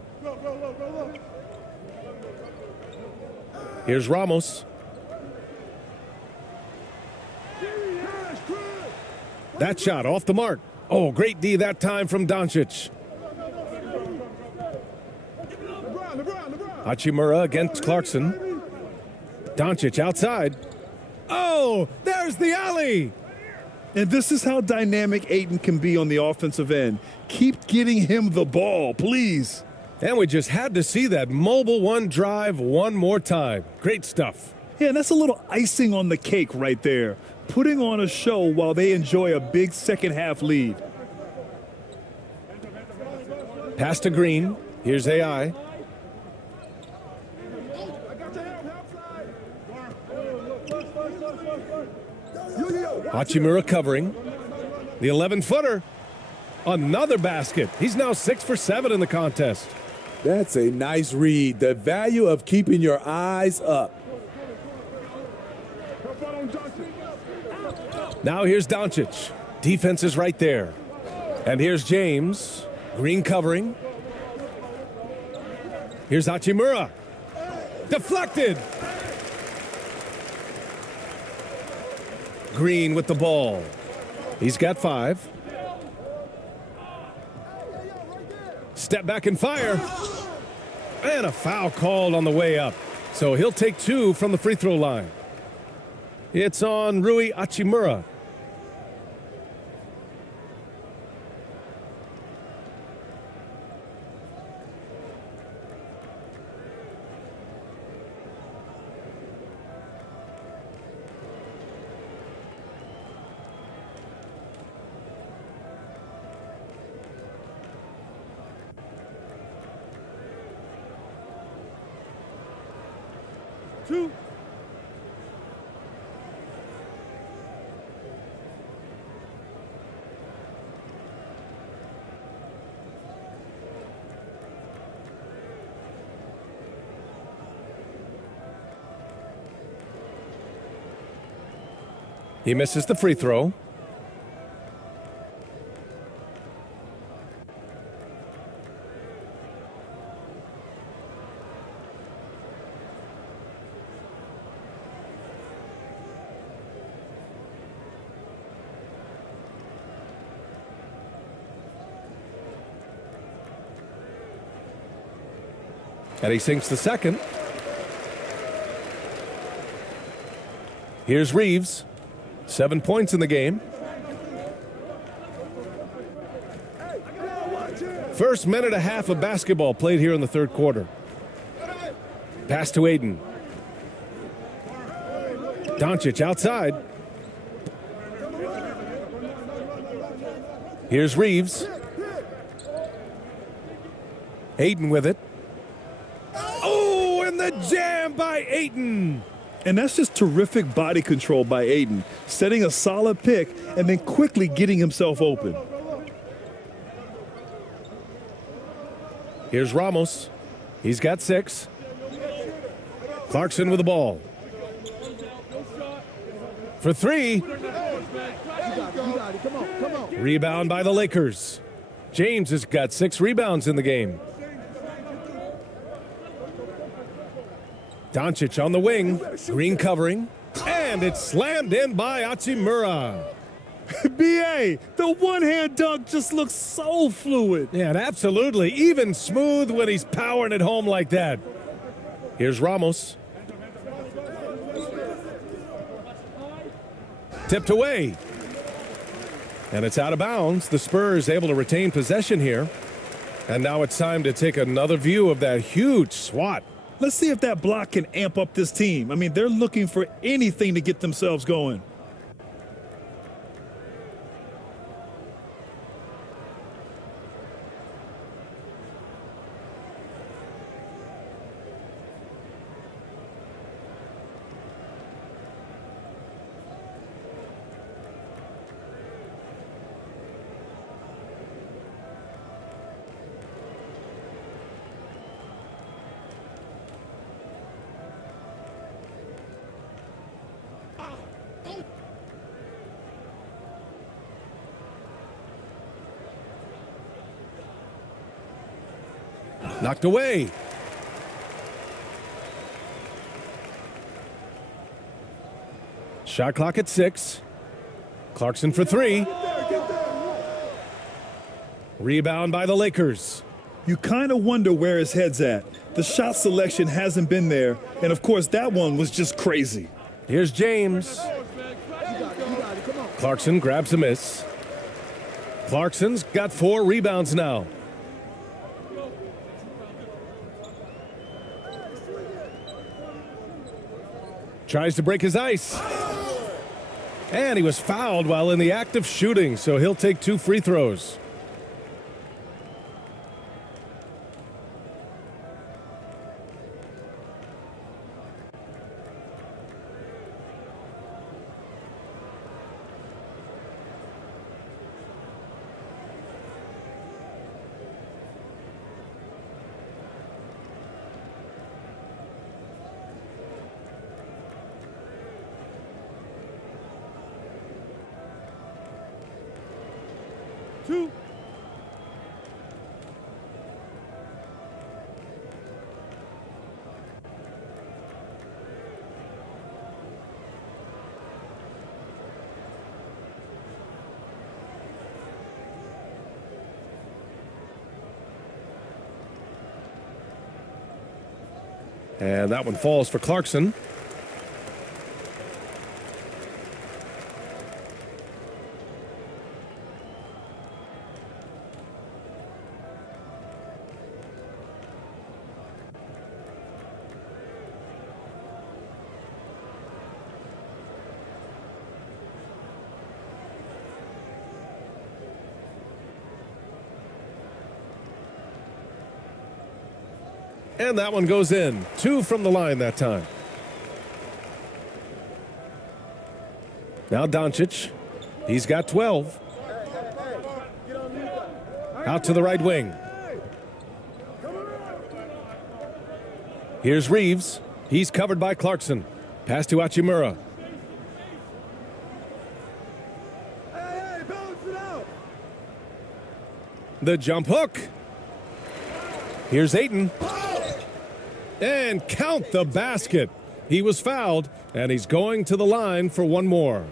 Here's Ramos. That shot off the mark. Oh, great D that time from Doncic. Hachimura against Clarkson. Doncic outside. Oh, there's the alley. And this is how dynamic Ayton can be on the offensive end. Keep getting him the ball, please. And we just had to see that mobile one drive one more time. Great stuff. Yeah, and that's a little icing on the cake right there. Putting on a show while they enjoy a big second half lead. Pass to Green. Here's AI. Hachimura covering. The 11-footer. Another basket. He's now 6 for 7 in the contest. That's a nice read. The value of keeping your eyes up. Now here's Doncic. Defense is right there. And here's James. Green covering. Here's Hachimura. Deflected. Green with the ball. He's got 5. Step back and fire. And a foul called on the way up. So he'll take 2 from the free throw line. It's on Rui Hachimura. He misses the free throw. And he sinks the second. Here's Reeves. 7 points in the game. First minute and a half of basketball played here in the third quarter. Pass to Aiden. Doncic outside. Here's Reeves. Aiden with it. Oh, and the jam by Aiden. And that's just terrific body control by Aiden, setting a solid pick and then quickly getting himself open. Here's Ramos. He's got 6. Clarkson with the ball. For 3. Rebound by the Lakers. James has got 6 rebounds in the game. Doncic on the wing. Green covering. And it's slammed in by Hachimura. B.A., the one-hand dunk just looks so fluid. Yeah, and absolutely. Even smooth when he's powering it home like that. Here's Ramos. Tipped away. And it's out of bounds. The Spurs able to retain possession here. And now it's time to take another view of that huge swat. Let's see if that block can amp up this team. I mean, they're looking for anything to get themselves going. Knocked away. Shot clock at 6. Clarkson for 3. Rebound by the Lakers. You kind of wonder where his head's at. The shot selection hasn't been there, and of course that one was just crazy. Here's James. Clarkson grabs a miss. Clarkson's got 4 rebounds now. Tries to break his ice. And he was fouled while in the act of shooting, so he'll take 2 free throws. And that one falls for Clarkson. And that one goes in. 2 from the line that time. Now Doncic. He's got 12. Out to the right wing. Here's Reeves. He's covered by Clarkson. Pass to Hachimura. The jump hook. Here's Aiden. And count the basket. He was fouled, and he's going to the line for one more.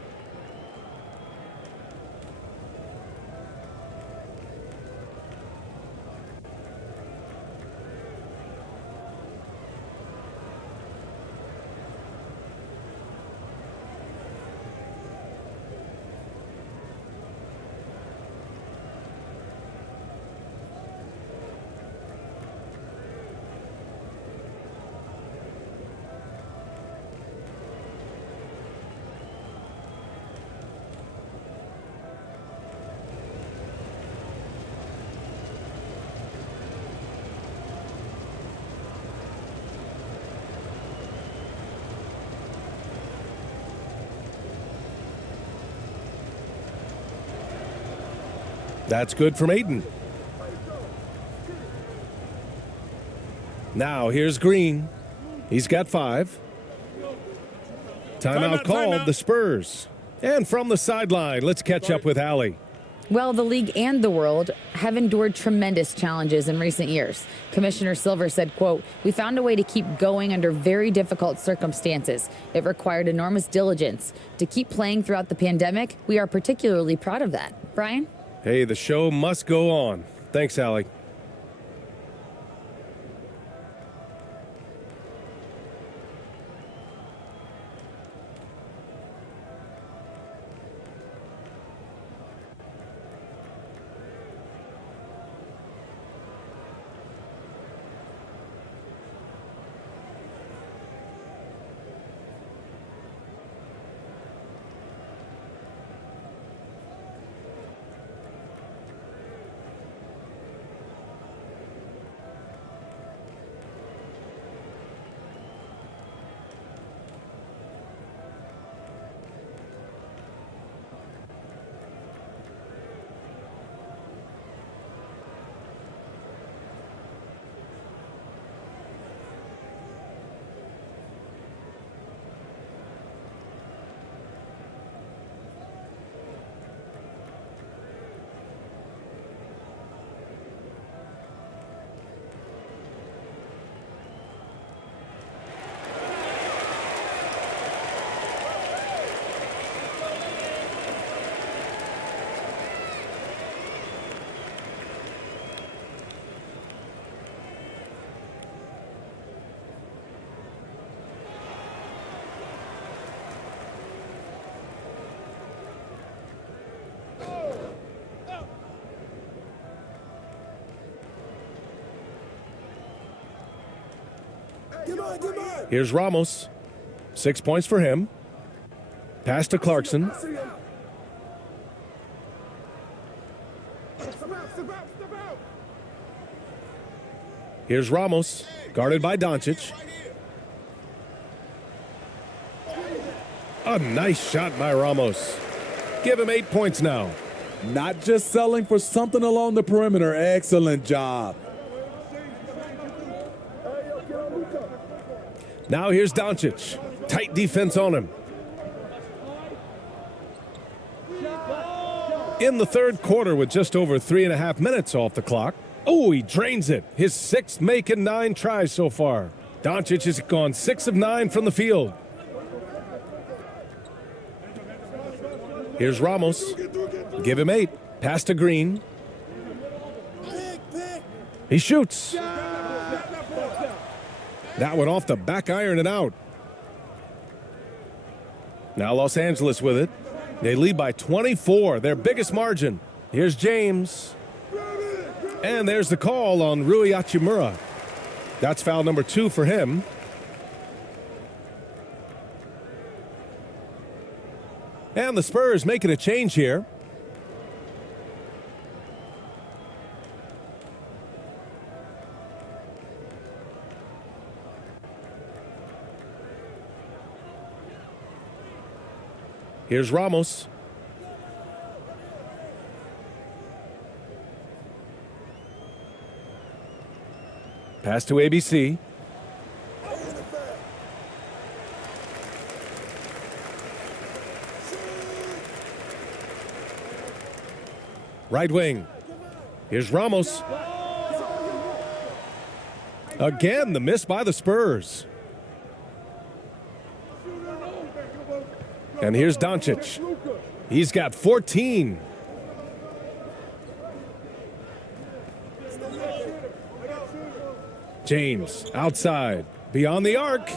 That's good from Ayton. Now here's Green. He's got 5. Timeout called, the Spurs. And from the sideline, let's catch up with Allie. Well, the league and the world have endured tremendous challenges in recent years. Commissioner Silver said, quote, "We found a way to keep going under very difficult circumstances. It required enormous diligence. To keep playing throughout the pandemic, we are particularly proud of that." Bryan? Hey, the show must go on. Thanks, Allie. Here's Ramos. 6 points for him. Pass to Clarkson. Here's Ramos, guarded by Doncic. A nice shot by Ramos. Give him 8 points now. Not just selling for something along the perimeter. Excellent job. Now here's Doncic. Tight defense on him. In the third quarter with just over 3.5 minutes off the clock. Oh, he drains it. His 6th make and 9 tries so far. Doncic has gone 6 of 9 from the field. Here's Ramos. Give him 8. Pass to Green. He shoots. That one off the back iron and out. Now Los Angeles with it. They lead by 24, their biggest margin. Here's James. And there's the call on Rui Hachimura. That's foul number 2 for him. And the Spurs making a change here. Here's Ramos. Pass to ABC. Right wing. Here's Ramos. Again, the miss by the Spurs. And here's Doncic. He's got 14. James outside, beyond the arc.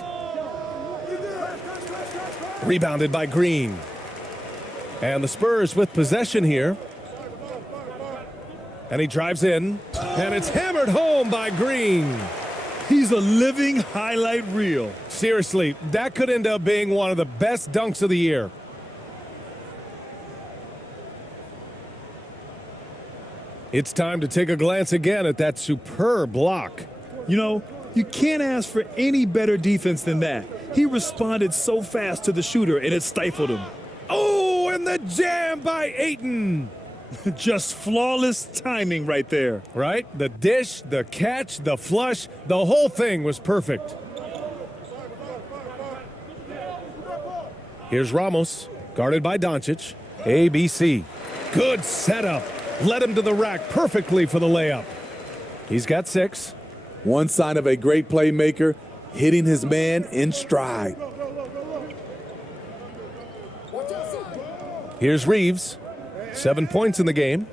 Rebounded by Green. And the Spurs with possession here. And he drives in, and it's hammered home by Green. He's a living highlight reel. Seriously, that could end up being one of the best dunks of the year. It's time to take a glance again at that superb block. You know, you can't ask for any better defense than that. He responded so fast to the shooter, and it stifled him. Oh, and the jam by Ayton. Just flawless timing right there. Right? The dish, the catch, the flush, the whole thing was perfect. Here's Ramos, guarded by Doncic. ABC. Good setup. Led him to the rack perfectly for the layup. He's got 6. One sign of a great playmaker, hitting his man in stride. Here's Reeves. 7 points in the game.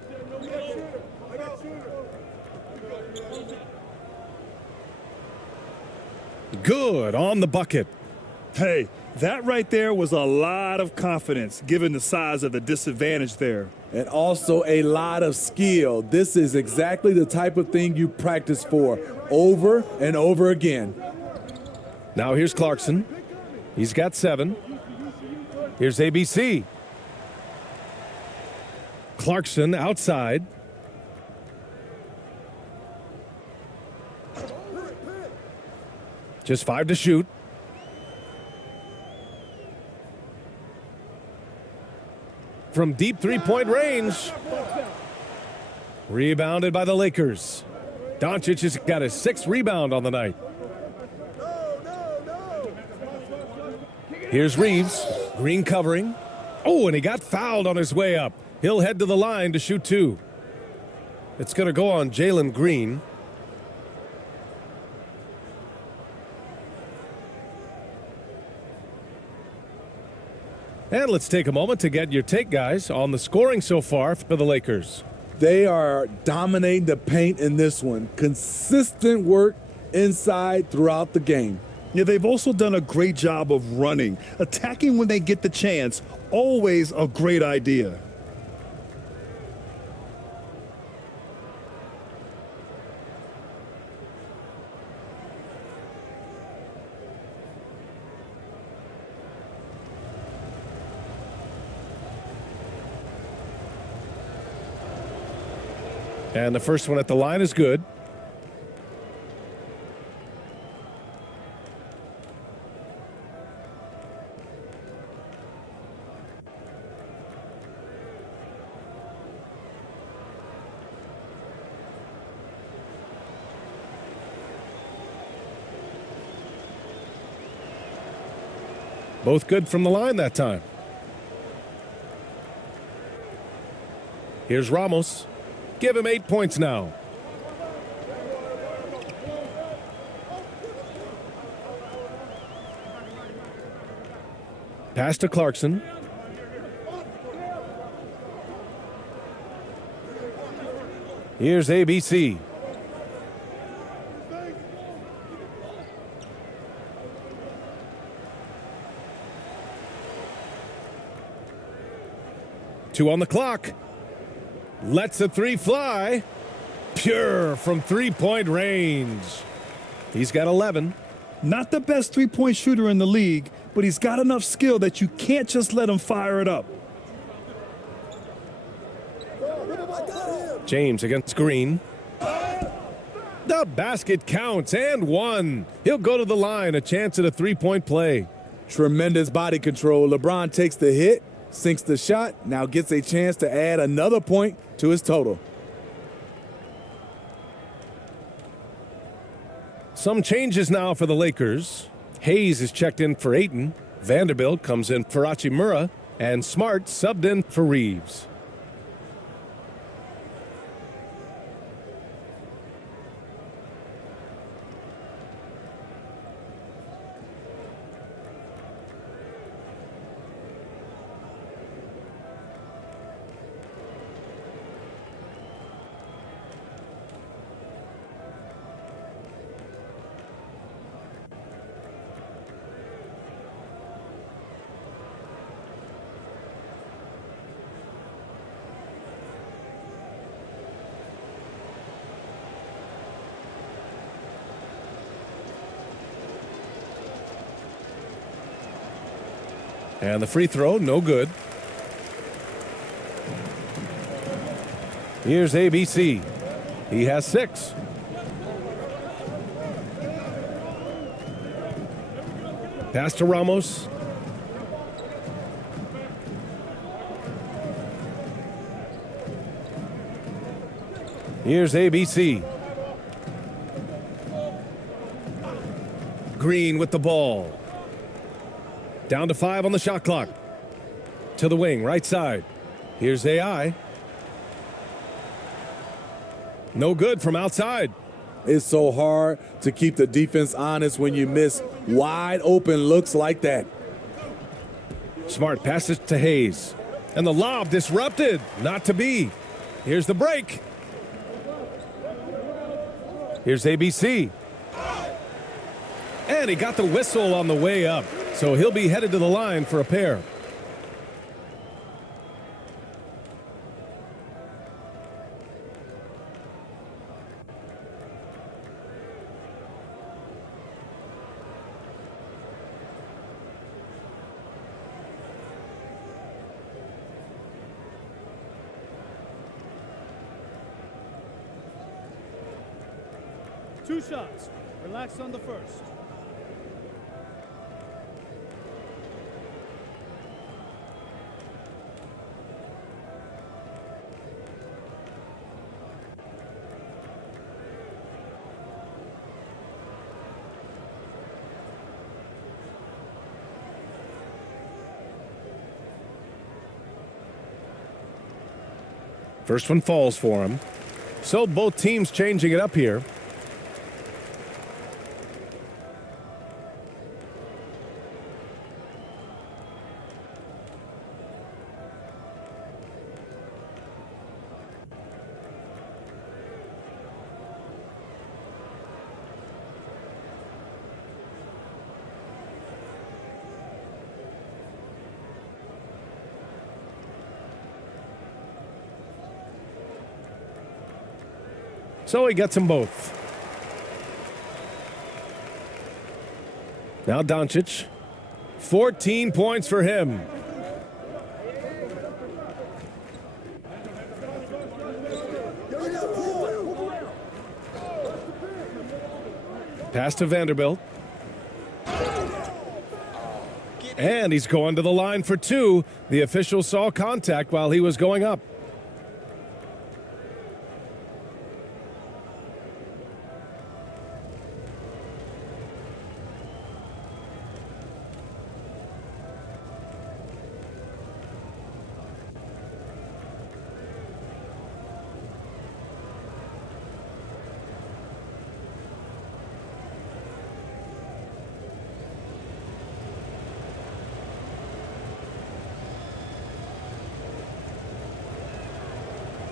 Good on the bucket. Hey, that right there was a lot of confidence given the size of the disadvantage there. And also a lot of skill. This is exactly the type of thing you practice for over and over again. Now here's Clarkson. He's got 7. Here's ABC. Clarkson outside. Just 5 to shoot. From deep three-point range. Rebounded by the Lakers. Doncic has got his 6th rebound on the night. Here's Reeves. Green covering. Oh, and he got fouled on his way up. He'll head to the line to shoot 2. It's going to go on Jalen Green. And let's take a moment to get your take, guys, on the scoring so far for the Lakers. They are dominating the paint in this one. Consistent work inside throughout the game. Yeah, they've also done a great job of running. Attacking when they get the chance, always a great idea. And the first one at the line is good. Both good from the line that time. Here's Ramos. Give him 8 points now. Pass to Clarkson. Here's ABC. Two on the clock. Lets a 3 fly. Pure from three-point range. He's got 11. Not the best three-point shooter in the league, but he's got enough skill that you can't just let him fire it up. James against Green. The basket counts and 1. He'll go to the line, a chance at a three-point play. Tremendous body control. LeBron takes the hit, sinks the shot, now gets a chance to add another point to his total. Some changes now for the Lakers. Hayes is checked in for Ayton. Vanderbilt comes in for Hachimura. And Smart subbed in for Reeves. And the free throw, no good. Here's ABC. He has 6. Pass to Ramos. Here's ABC. Green with the ball. Down to 5 on the shot clock. To the wing, right side. Here's AI. No good from outside. It's so hard to keep the defense honest when you miss wide open looks like that. Smart passes to Hayes. And the lob disrupted. Not to be. Here's the break. Here's ABC. And he got the whistle on the way up. So he'll be headed to the line for a pair. Two shots. Relax on the first. First one falls for him. So both teams changing it up here. So he gets them both. Now Doncic. 14 points for him. Pass to Vanderbilt. And he's going to the line for 2. The official saw contact while he was going up.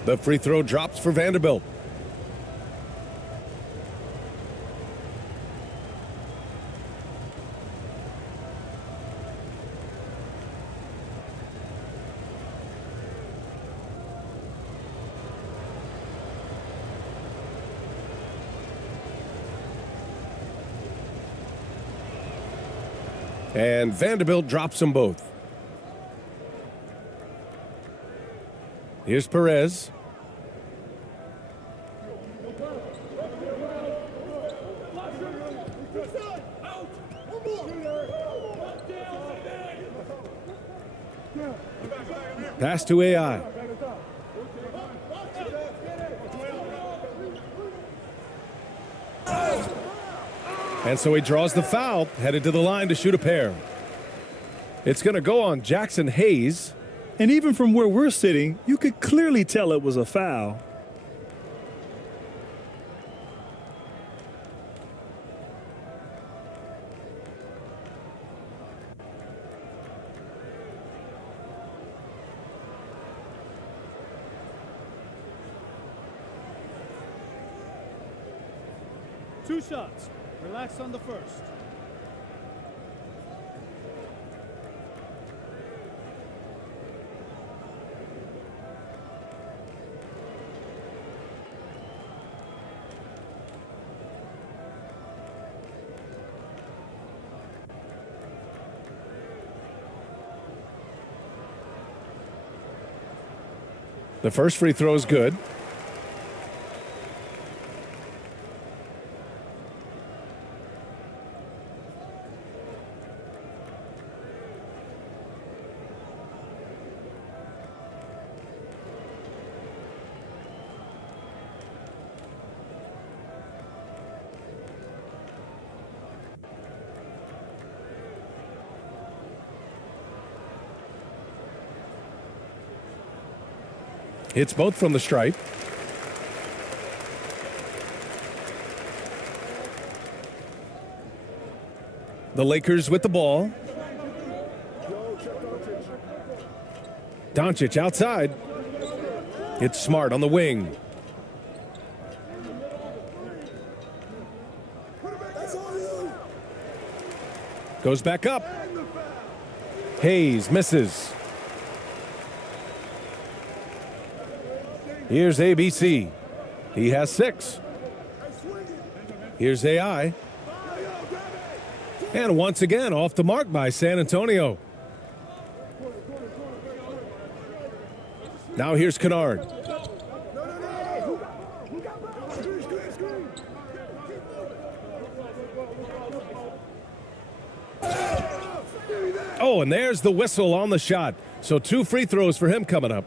The free throw drops for Vanderbilt. And Vanderbilt drops them both. Here's Perez. Pass to AI. And so he draws the foul, headed to the line to shoot a pair. It's going to go on Jackson Hayes. And even from where we're sitting, you could clearly tell it was a foul. Two shots. Relax on the first. The first free throw is good. Hits both from the stripe. The Lakers with the ball. Doncic outside. It's Smart on the wing. Goes back up. Hayes misses. Here's ABC. He has 6. Here's AI. And once again, off the mark by San Antonio. Now here's Kennard. Oh, and there's the whistle on the shot. So 2 free throws for him coming up.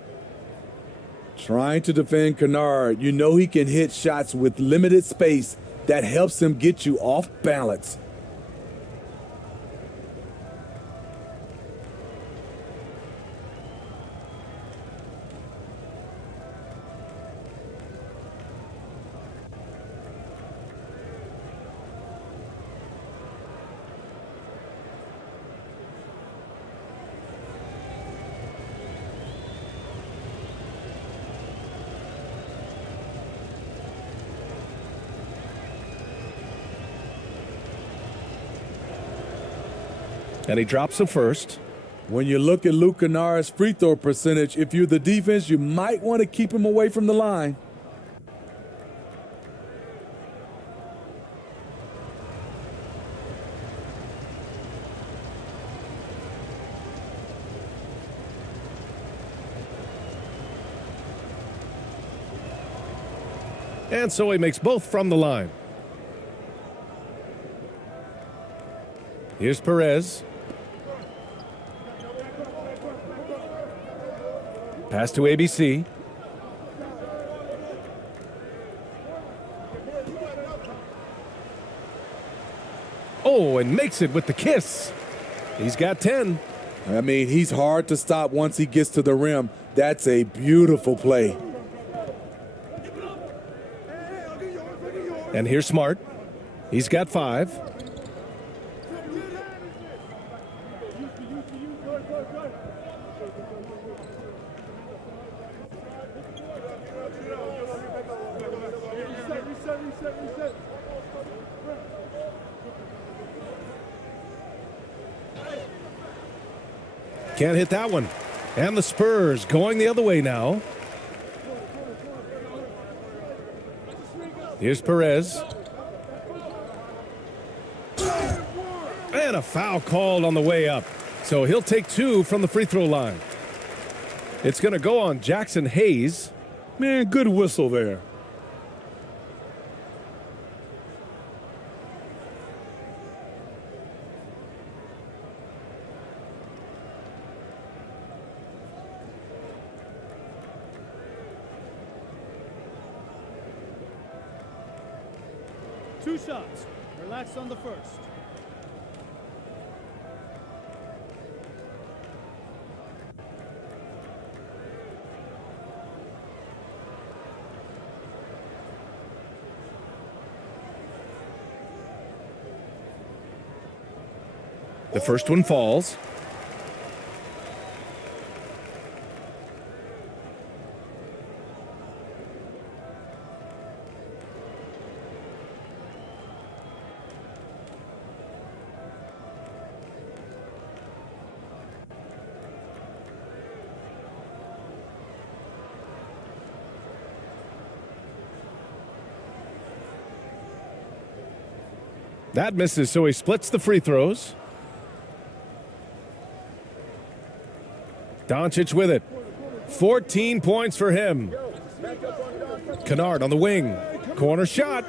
Trying to defend Kennard, you know he can hit shots with limited space. That helps him get you off balance. And he drops the first. When you look at Luke Kennard's free throw percentage, if you're the defense, you might want to keep him away from the line. And so he makes both from the line. Here's Perez. Pass to ABC. Oh, and makes it with the kiss. He's got 10. I mean, he's hard to stop once he gets to the rim. That's a beautiful play. And here's Smart. He's got 5. Can't hit that one. And the Spurs going the other way now. Here's Perez. And a foul called on the way up. So he'll take 2 from the free throw line. It's going to go on Jackson Hayes. Man, good whistle there. Two shots. Relax on the first. The first one falls. That misses, so he splits the free throws. Doncic with it. 14 points for him. Kennard on the wing. Corner shot.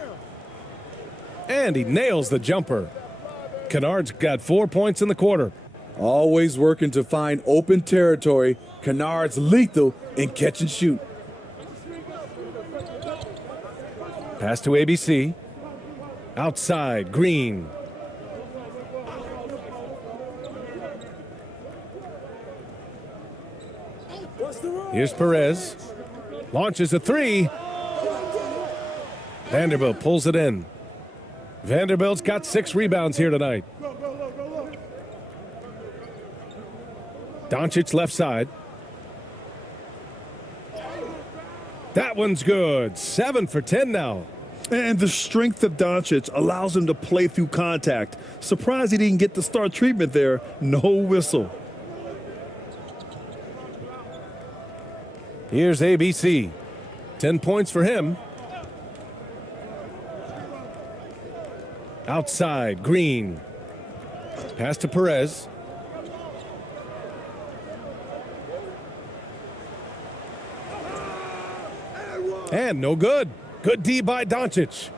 And he nails the jumper. Kennard's got 4 points in the quarter. Always working to find open territory. Kennard's lethal in catch and shoot. Pass to ABC. Outside, Green. Here's Perez. Launches a three. Vanderbilt pulls it in. Vanderbilt's got 6 rebounds here tonight. Doncic left side. That one's good. 7 for 10 now. And the strength of Doncic allows him to play through contact. Surprised he didn't get the star treatment there. No whistle. Here's ABC. 10 points for him. Outside, Green. Pass to Perez. And no good. Good D by Doncic.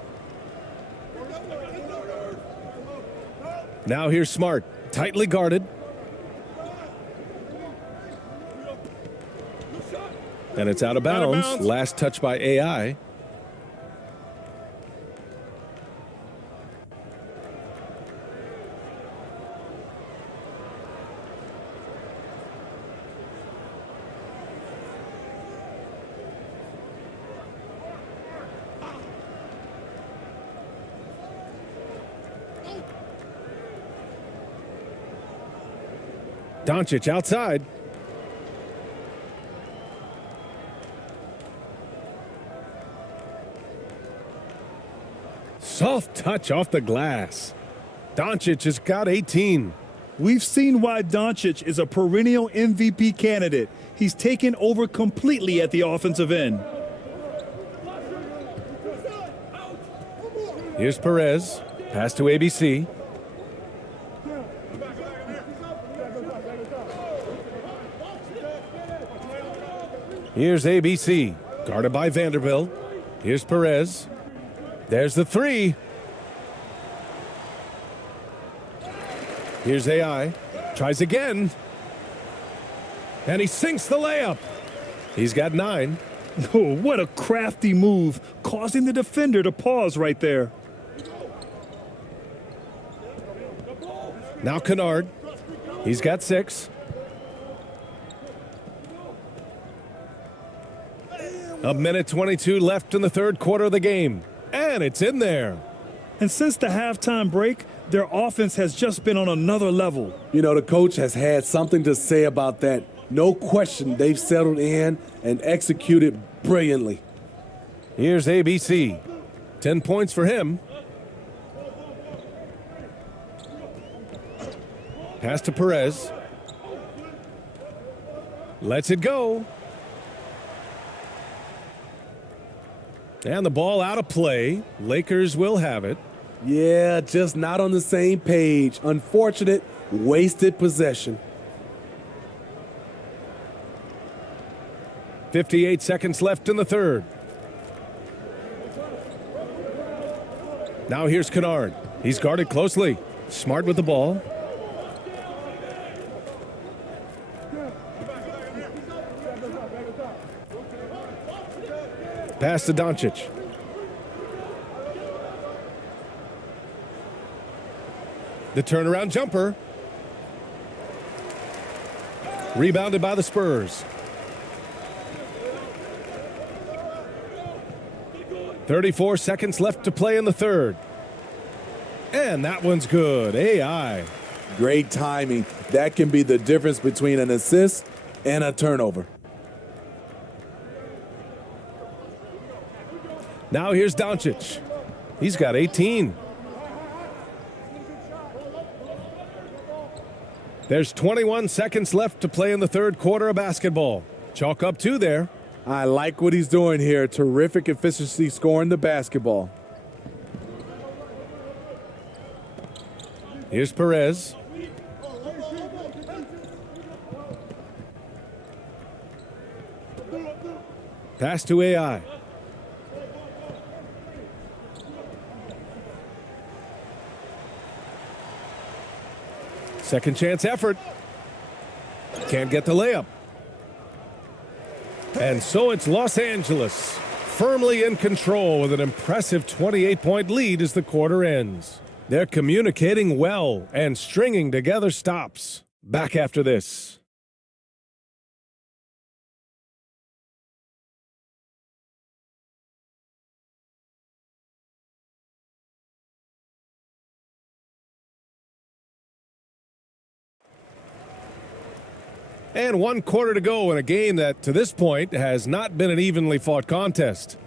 Now here's Smart. Tightly guarded. And it's out of bounds. Last touch by AI. Doncic outside. Soft touch off the glass. Doncic has got 18. We've seen why Doncic is a perennial MVP candidate. He's taken over completely at the offensive end. Here's Perez. Pass to ABC. Here's ABC. Guarded by Vanderbilt. Here's Perez. There's the three. Here's AI. Tries again. And he sinks the layup. He's got 9. Oh, what a crafty move, causing the defender to pause right there. Now Kennard. He's got 6. A minute 22 left in the third quarter of the game. And it's in there. And since the halftime break, their offense has just been on another level. You know, the coach has had something to say about that. No question, they've settled in and executed brilliantly. Here's ABC. 10 points for him. Pass to Perez. Lets it go. And the ball out of play. Lakers will have it. Yeah, just not on the same page. Unfortunate, wasted possession. 58 seconds left in the third. Now here's Kennard. He's guarded closely. Smart with the ball. Pass to Doncic. The turnaround jumper. Rebounded by the Spurs. 34 seconds left to play in the third. And that one's good. AI. Great timing. That can be the difference between an assist and a turnover. Now here's Doncic. He's got 18. There's 21 seconds left to play in the third quarter of basketball. Chalk up 2 there. I like what he's doing here. Terrific efficiency scoring the basketball. Here's Perez. Pass to AI. Second chance effort. Can't get the layup. And so it's Los Angeles, firmly in control with an impressive 28-point lead as the quarter ends. They're communicating well and stringing together stops. Back after this. And 1 quarter to go in a game that, to this point, has not been an evenly fought contest.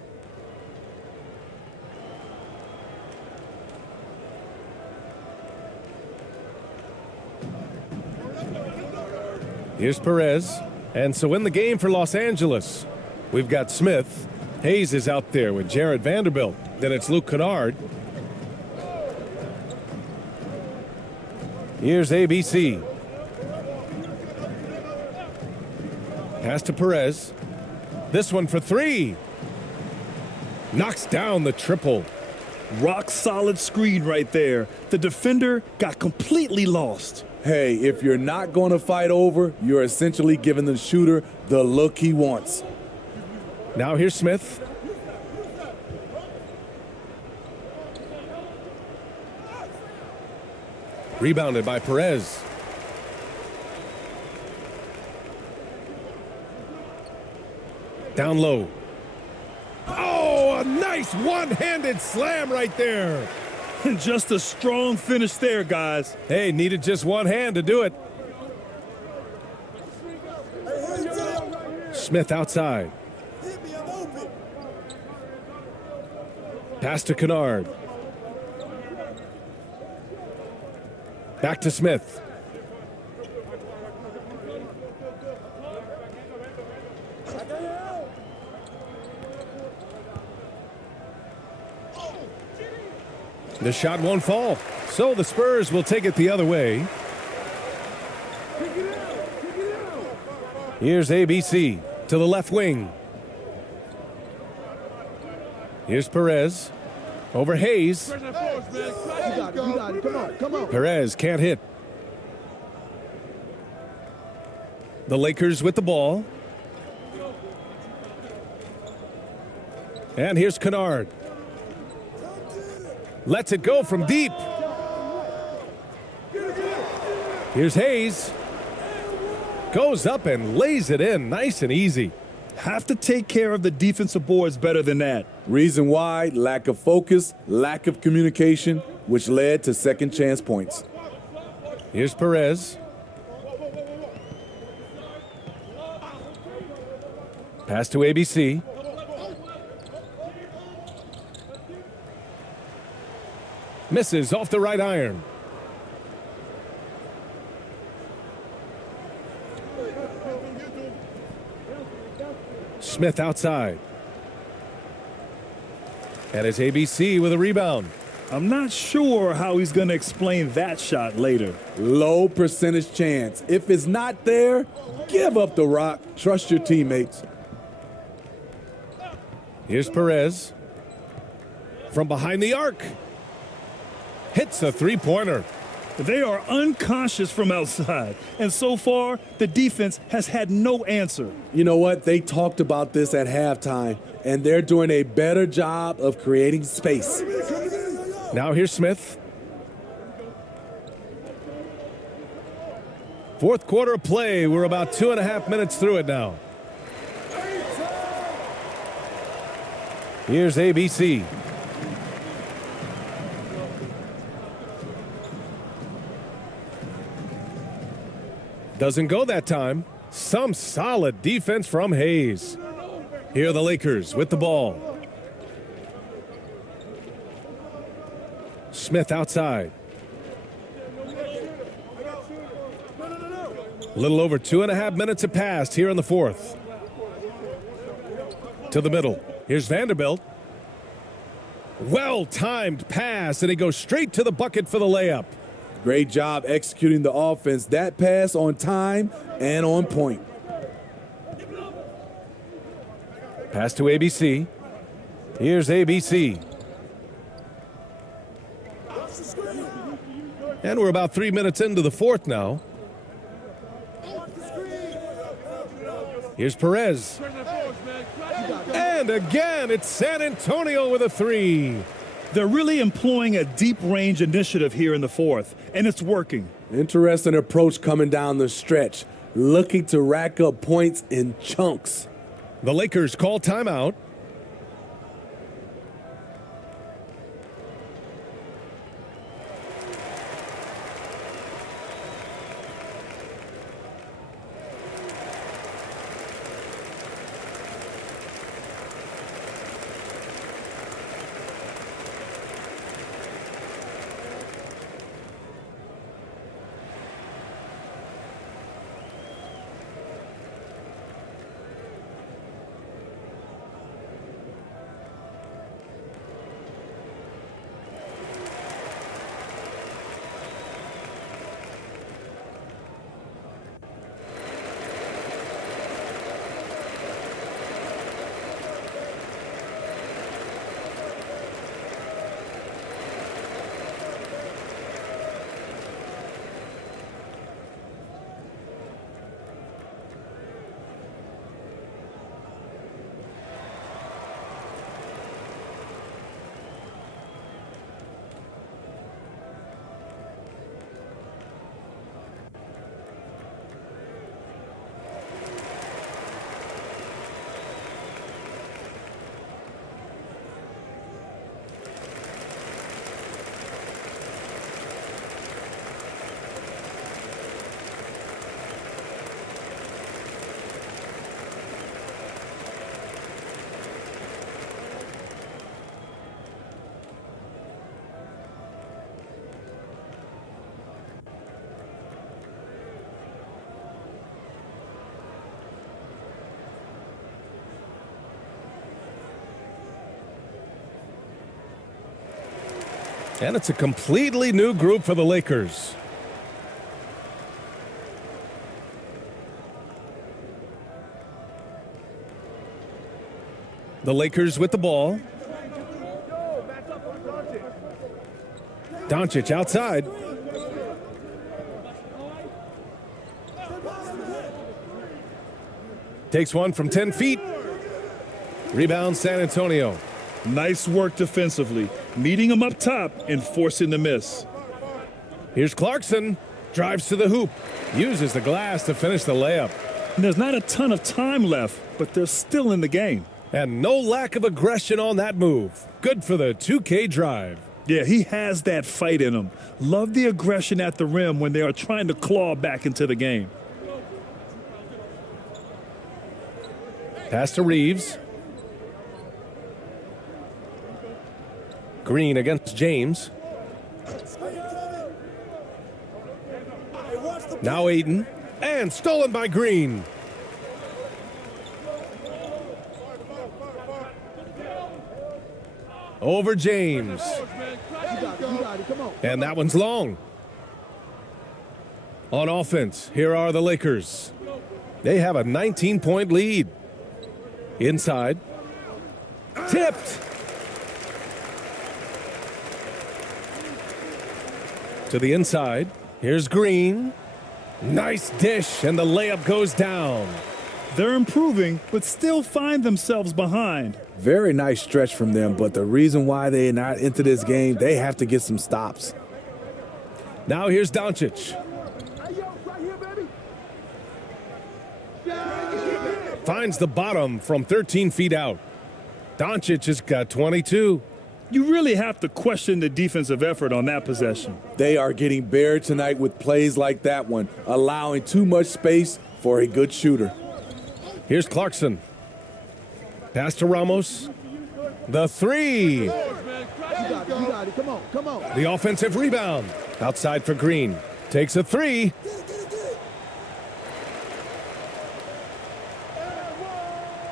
Here's Perez. And so in the game for Los Angeles, we've got Smith. Hayes is out there with Jared Vanderbilt. Then it's Luke Kennard. Here's ABC. Pass to Perez. This one for 3. Knocks down the triple. Rock solid screen right there. The defender got completely lost. Hey, if you're not going to fight over, you're essentially giving the shooter the look he wants. Now here's Smith. Rebounded by Perez. Down low. Oh, a nice one-handed slam right there. Just a strong finish there, guys. Hey, needed just one hand to do it. Smith outside. Pass to Kennard. Back to Smith. The shot won't fall, so the Spurs will take it the other way. Here's ABC to the left wing. Here's Perez over Hayes. Perez can't hit. The Lakers with the ball. And here's Kennard. Lets it go from deep. Here's Hayes. Goes up and lays it in nice and easy. Have to take care of the defensive boards better than that. Reason why: lack of focus, lack of communication, which led to second chance points. Here's Perez. Pass to ABC. Misses off the right iron. Smith outside. And it's ABC with a rebound. I'm not sure how he's going to explain that shot later. Low percentage chance. If it's not there, give up the rock. Trust your teammates. Here's Perez. From behind the arc. Hits a three-pointer. They are unconscious from outside, and so far, the defense has had no answer. You know what? They talked about this at halftime, and they're doing a better job of creating space. Now here's Smith. Fourth quarter of play. We're about 2.5 minutes through it now. Here's ABC. Doesn't go that time. Some solid defense from Hayes. Here are the Lakers with the ball. Smith outside. A little over 2.5 minutes have passed here in the fourth. To the middle. Here's Vanderbilt. Well-timed pass, and he goes straight to the bucket for the layup. Great job executing the offense. That pass on time and on point. Pass to ABC. Here's ABC. And we're about 3 minutes into the fourth now. Here's Perez. And again, it's San Antonio with a three. They're really employing a deep range initiative here in the fourth, and it's working. Interesting approach coming down the stretch, looking to rack up points in chunks. The Lakers call timeout. And it's a completely new group for the Lakers. The Lakers with the ball. Doncic outside. Takes one from 10 feet. Rebound San Antonio. Nice work defensively, meeting him up top and forcing the miss. Here's Clarkson. Drives to the hoop. Uses the glass to finish the layup. And there's not a ton of time left, but they're still in the game. And no lack of aggression on that move. Good for the 2K drive. Yeah, he has that fight in him. Love the aggression at the rim when they are trying to claw back into the game. Pass to Reeves. Green against James. Now Ayton. And stolen by Green. Over James. And that one's long. On offense, here are the Lakers. They have a 19-point lead. Inside. Tipped. To the inside. Here's Green. Nice dish, and the layup goes down. They're improving, but still find themselves behind. Very nice stretch from them, but the reason why they're not into this game, they have to get some stops. Now here's Doncic. Finds the bottom from 13 feet out. Doncic has got 22. You really have to question the defensive effort on that possession. They are getting buried tonight with plays like that one, allowing too much space for a good shooter. Here's Clarkson. Pass to Ramos. The three. You got it. Come on. The offensive rebound. Outside for Green. Takes a three.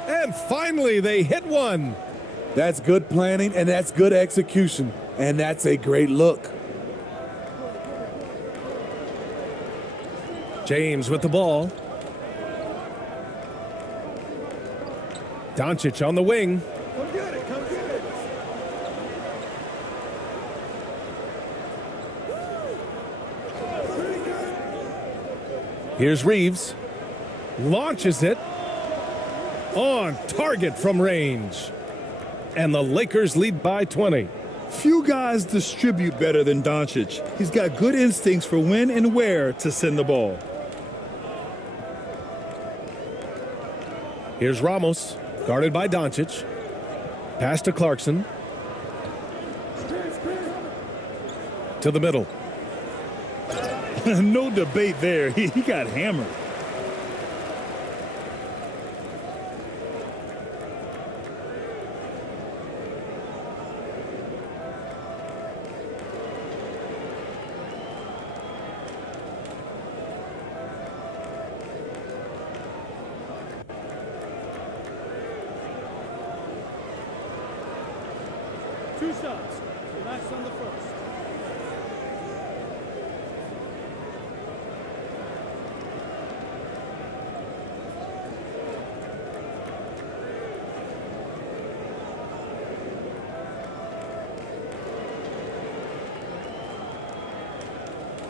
And finally, they hit one. That's good planning, and that's good execution, and that's a great look. James with the ball. Doncic on the wing. Come get it. Here's Reeves. Launches it. On target from range. And the Lakers lead by 20. Few guys distribute better than Doncic. He's got good instincts for when and where to send the ball. Here's Ramos, guarded by Doncic. Pass to Clarkson. To the middle. No debate there. He got hammered. Two shots. Relax on the first.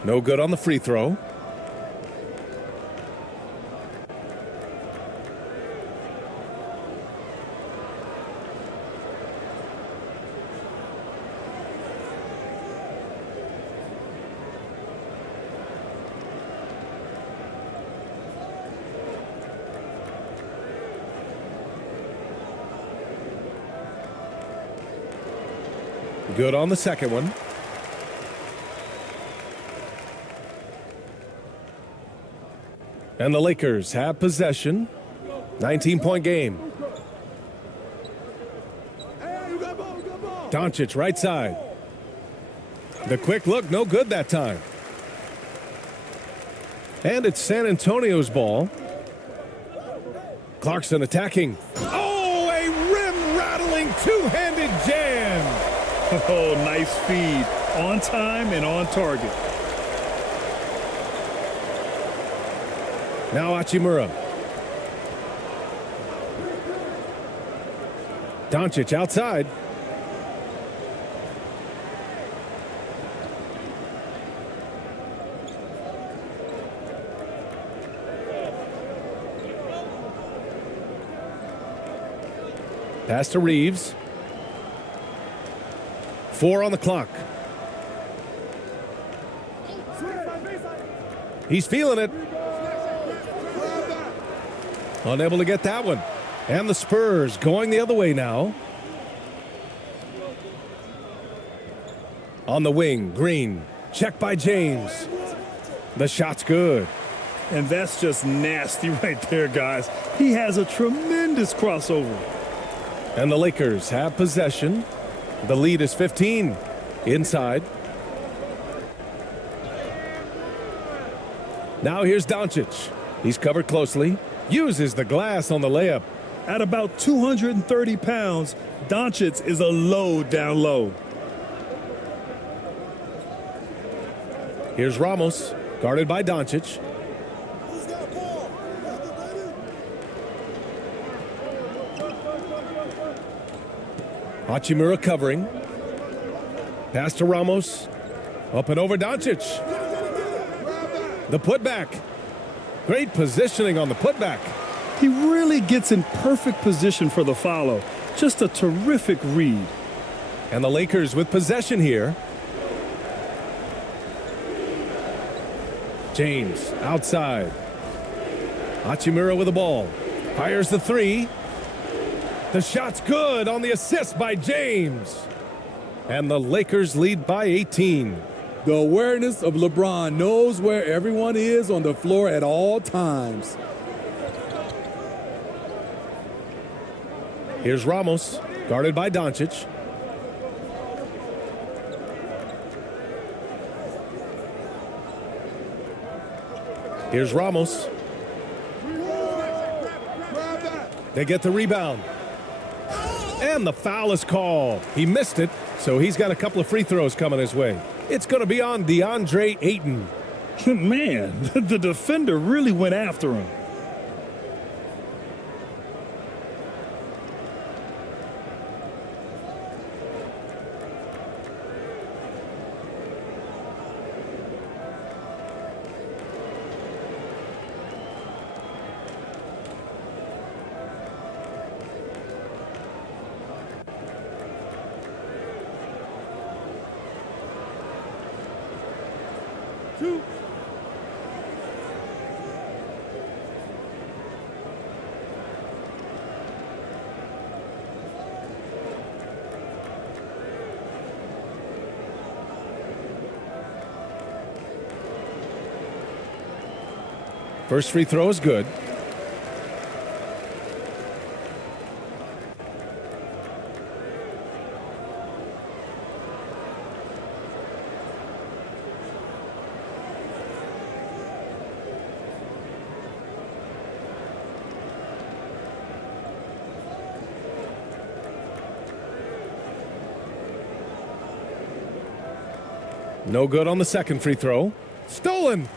No good on the free throw. Good on the second one. And the Lakers have possession. 19-point game. Doncic right side. The quick look, no good that time. And it's San Antonio's ball. Clarkson attacking. Oh, a rim-rattling two-handed jam. Oh, nice feed. on time and on target. Now Hachimura. Doncic outside. Pass to Reeves. 4 on the clock. He's feeling it. Unable to get that one. And the Spurs going the other way now. On the wing, Green. Check by James. The shot's good. And that's just nasty right there, guys. He has a tremendous crossover. And the Lakers have possession. The lead is 15. Inside. Now here's Doncic. He's covered closely. Uses the glass on the layup. At about 230 pounds, Doncic is a load down low. Here's Ramos, guarded by Doncic. Hachimura covering. Pass to Ramos. Up and over Doncic. The putback. Great positioning on the putback. He really gets in perfect position for the follow. Just a terrific read. And the Lakers with possession here. James outside. Hachimura with the ball. Fires the three. The shot's good on the assist by James. And the Lakers lead by 18. The awareness of LeBron knows where everyone is on the floor at all times. Here's Ramos, guarded by Doncic. Here's Ramos. They get the rebound. And the foul is called. He missed it, so he's got a couple of free throws coming his way. It's going to be on DeAndre Ayton. Man, the defender really went after him. First free throw is good. No good on the second free throw. Stolen.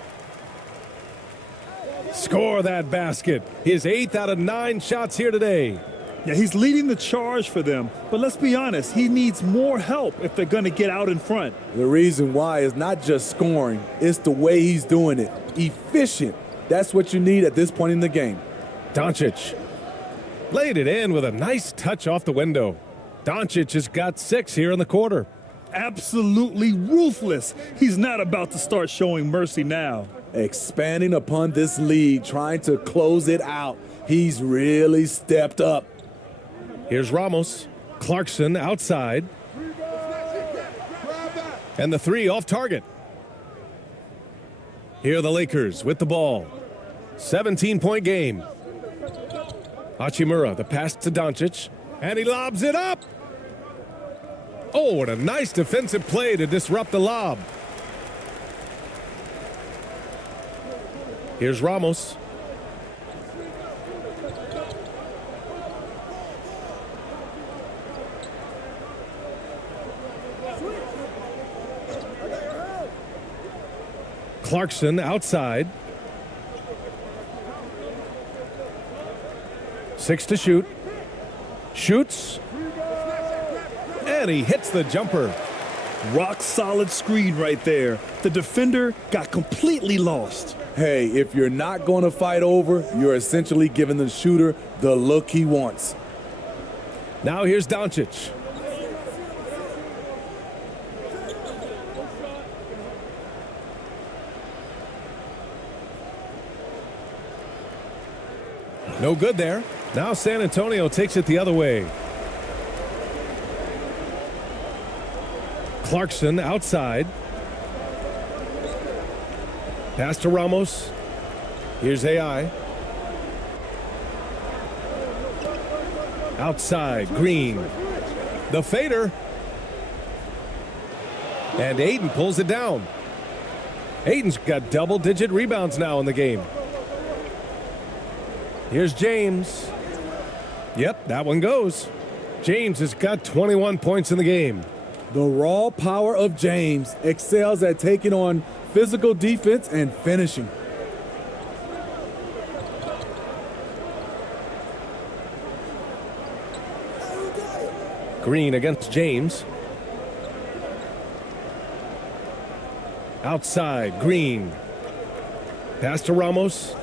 Score that basket. His 8th out of 9 shots here today. Yeah, he's leading the charge for them. But let's be honest, he needs more help if they're going to get out in front. The reason why is not just scoring, it's the way he's doing it. Efficient. That's what you need at this point in the game. Doncic laid it in with a nice touch off the window. Doncic has got 6 here in the quarter. Absolutely ruthless. He's not about to start showing mercy now. Expanding upon this lead, trying to close it out. He's really stepped up. Here's Ramos. Clarkson outside. And the 3 off target. Here are the Lakers with the ball. 17-point game. Hachimura, the pass to Doncic. And he lobs it up. Oh, what a nice defensive play to disrupt the lob. Here's Ramos. Clarkson outside. 6 to shoot. Shoots. And he hits the jumper. Rock solid screen right there. The defender got completely lost. Hey, if you're not going to fight over, you're essentially giving the shooter the look he wants. Now here's Doncic. No good there. Now San Antonio takes it the other way. Clarkson outside. Pass to Ramos. Here's AI. Outside, Green. The fader. And Ayton pulls it down. Ayton's got double-digit rebounds now in the game. Here's James. Yep, that one goes. James has got 21 points in the game. The raw power of James excels at taking on physical defense and finishing. Green against James. Outside, Green. Pass to Ramos.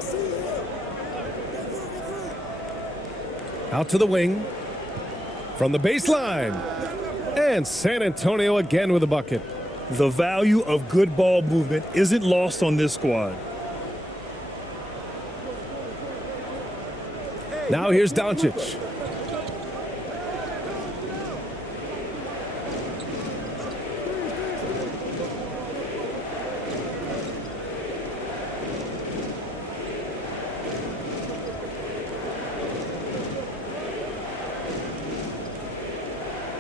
Out to the wing. From the baseline. And San Antonio again with a bucket. The value of good ball movement isn't lost on this squad. Now here's Doncic.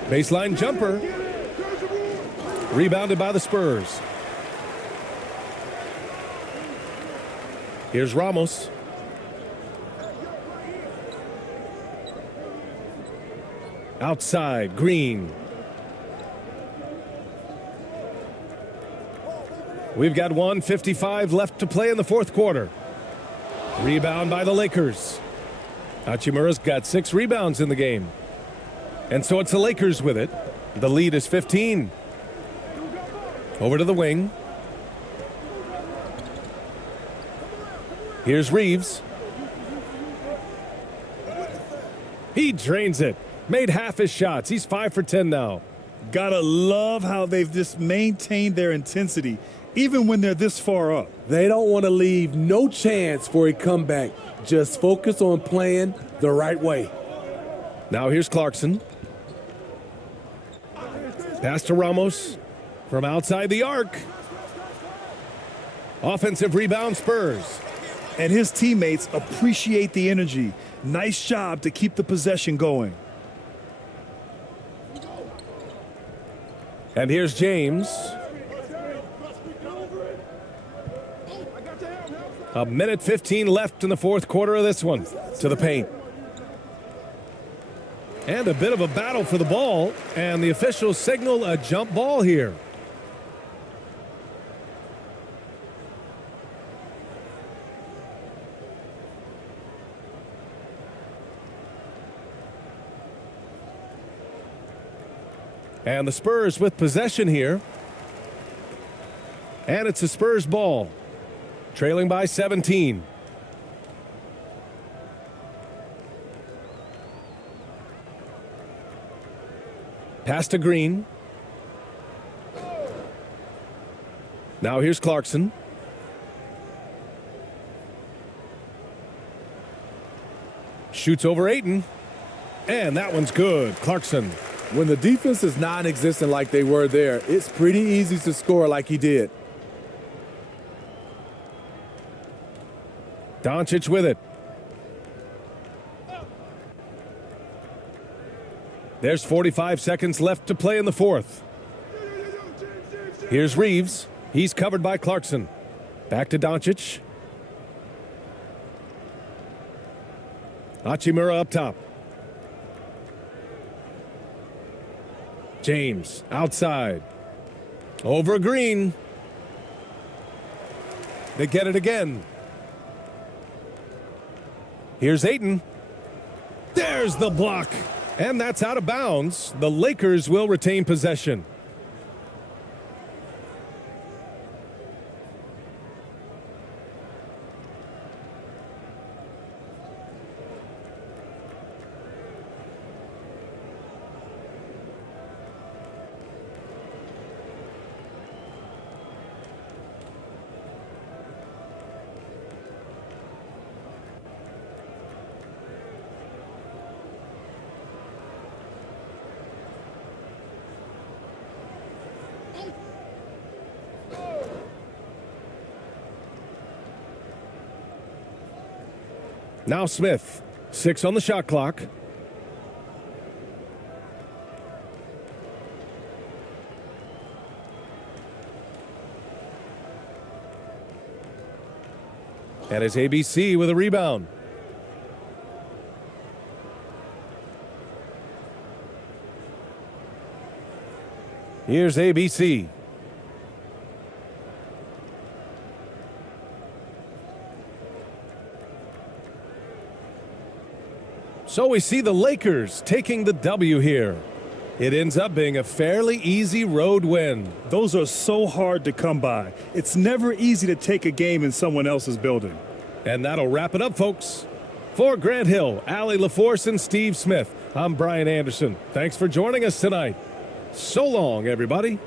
Baseline jumper. Rebounded by the Spurs. Here's Ramos. Outside, Green. We've got 1:55 left to play in the fourth quarter. Rebound by the Lakers. Hachimura's got 6 rebounds in the game. And so it's the Lakers with it. The lead is 15. Over to the wing. Here's Reeves. He drains it. Made half his shots. He's 5 for 10 now. Gotta love how they've just maintained their intensity, even when they're this far up. They don't want to leave no chance for a comeback. Just focus on playing the right way. Now here's Clarkson. Pass to Ramos from outside the arc. Offensive rebound, Spurs. And his teammates appreciate the energy. Nice job to keep the possession going. And here's James. A minute 15 left in the fourth quarter of this one. To the paint. And a bit of a battle for the ball. And the officials signal a jump ball here. And the Spurs with possession here. And it's a Spurs ball. Trailing by 17. Pass to Green. Now here's Clarkson. Shoots over Ayton. And that one's good. Clarkson. When the defense is non-existent like they were there, it's pretty easy to score like he did. Doncic with it. There's 45 seconds left to play in the fourth. Here's Reeves. He's covered by Clarkson. Back to Doncic. Hachimura up top. James outside. Over Green. They get it again. Here's Ayton. There's the block. And that's out of bounds. The Lakers will retain possession. Now Smith, 6 on the shot clock. And it's ABC with a rebound. Here's ABC. So we see the Lakers taking the W here. It ends up being a fairly easy road win. Those are so hard to come by. It's never easy to take a game in someone else's building. And that'll wrap it up, folks. For Grant Hill, Allie LaForce, and Steve Smith, I'm Bryan Anderson. Thanks for joining us tonight. So long, everybody.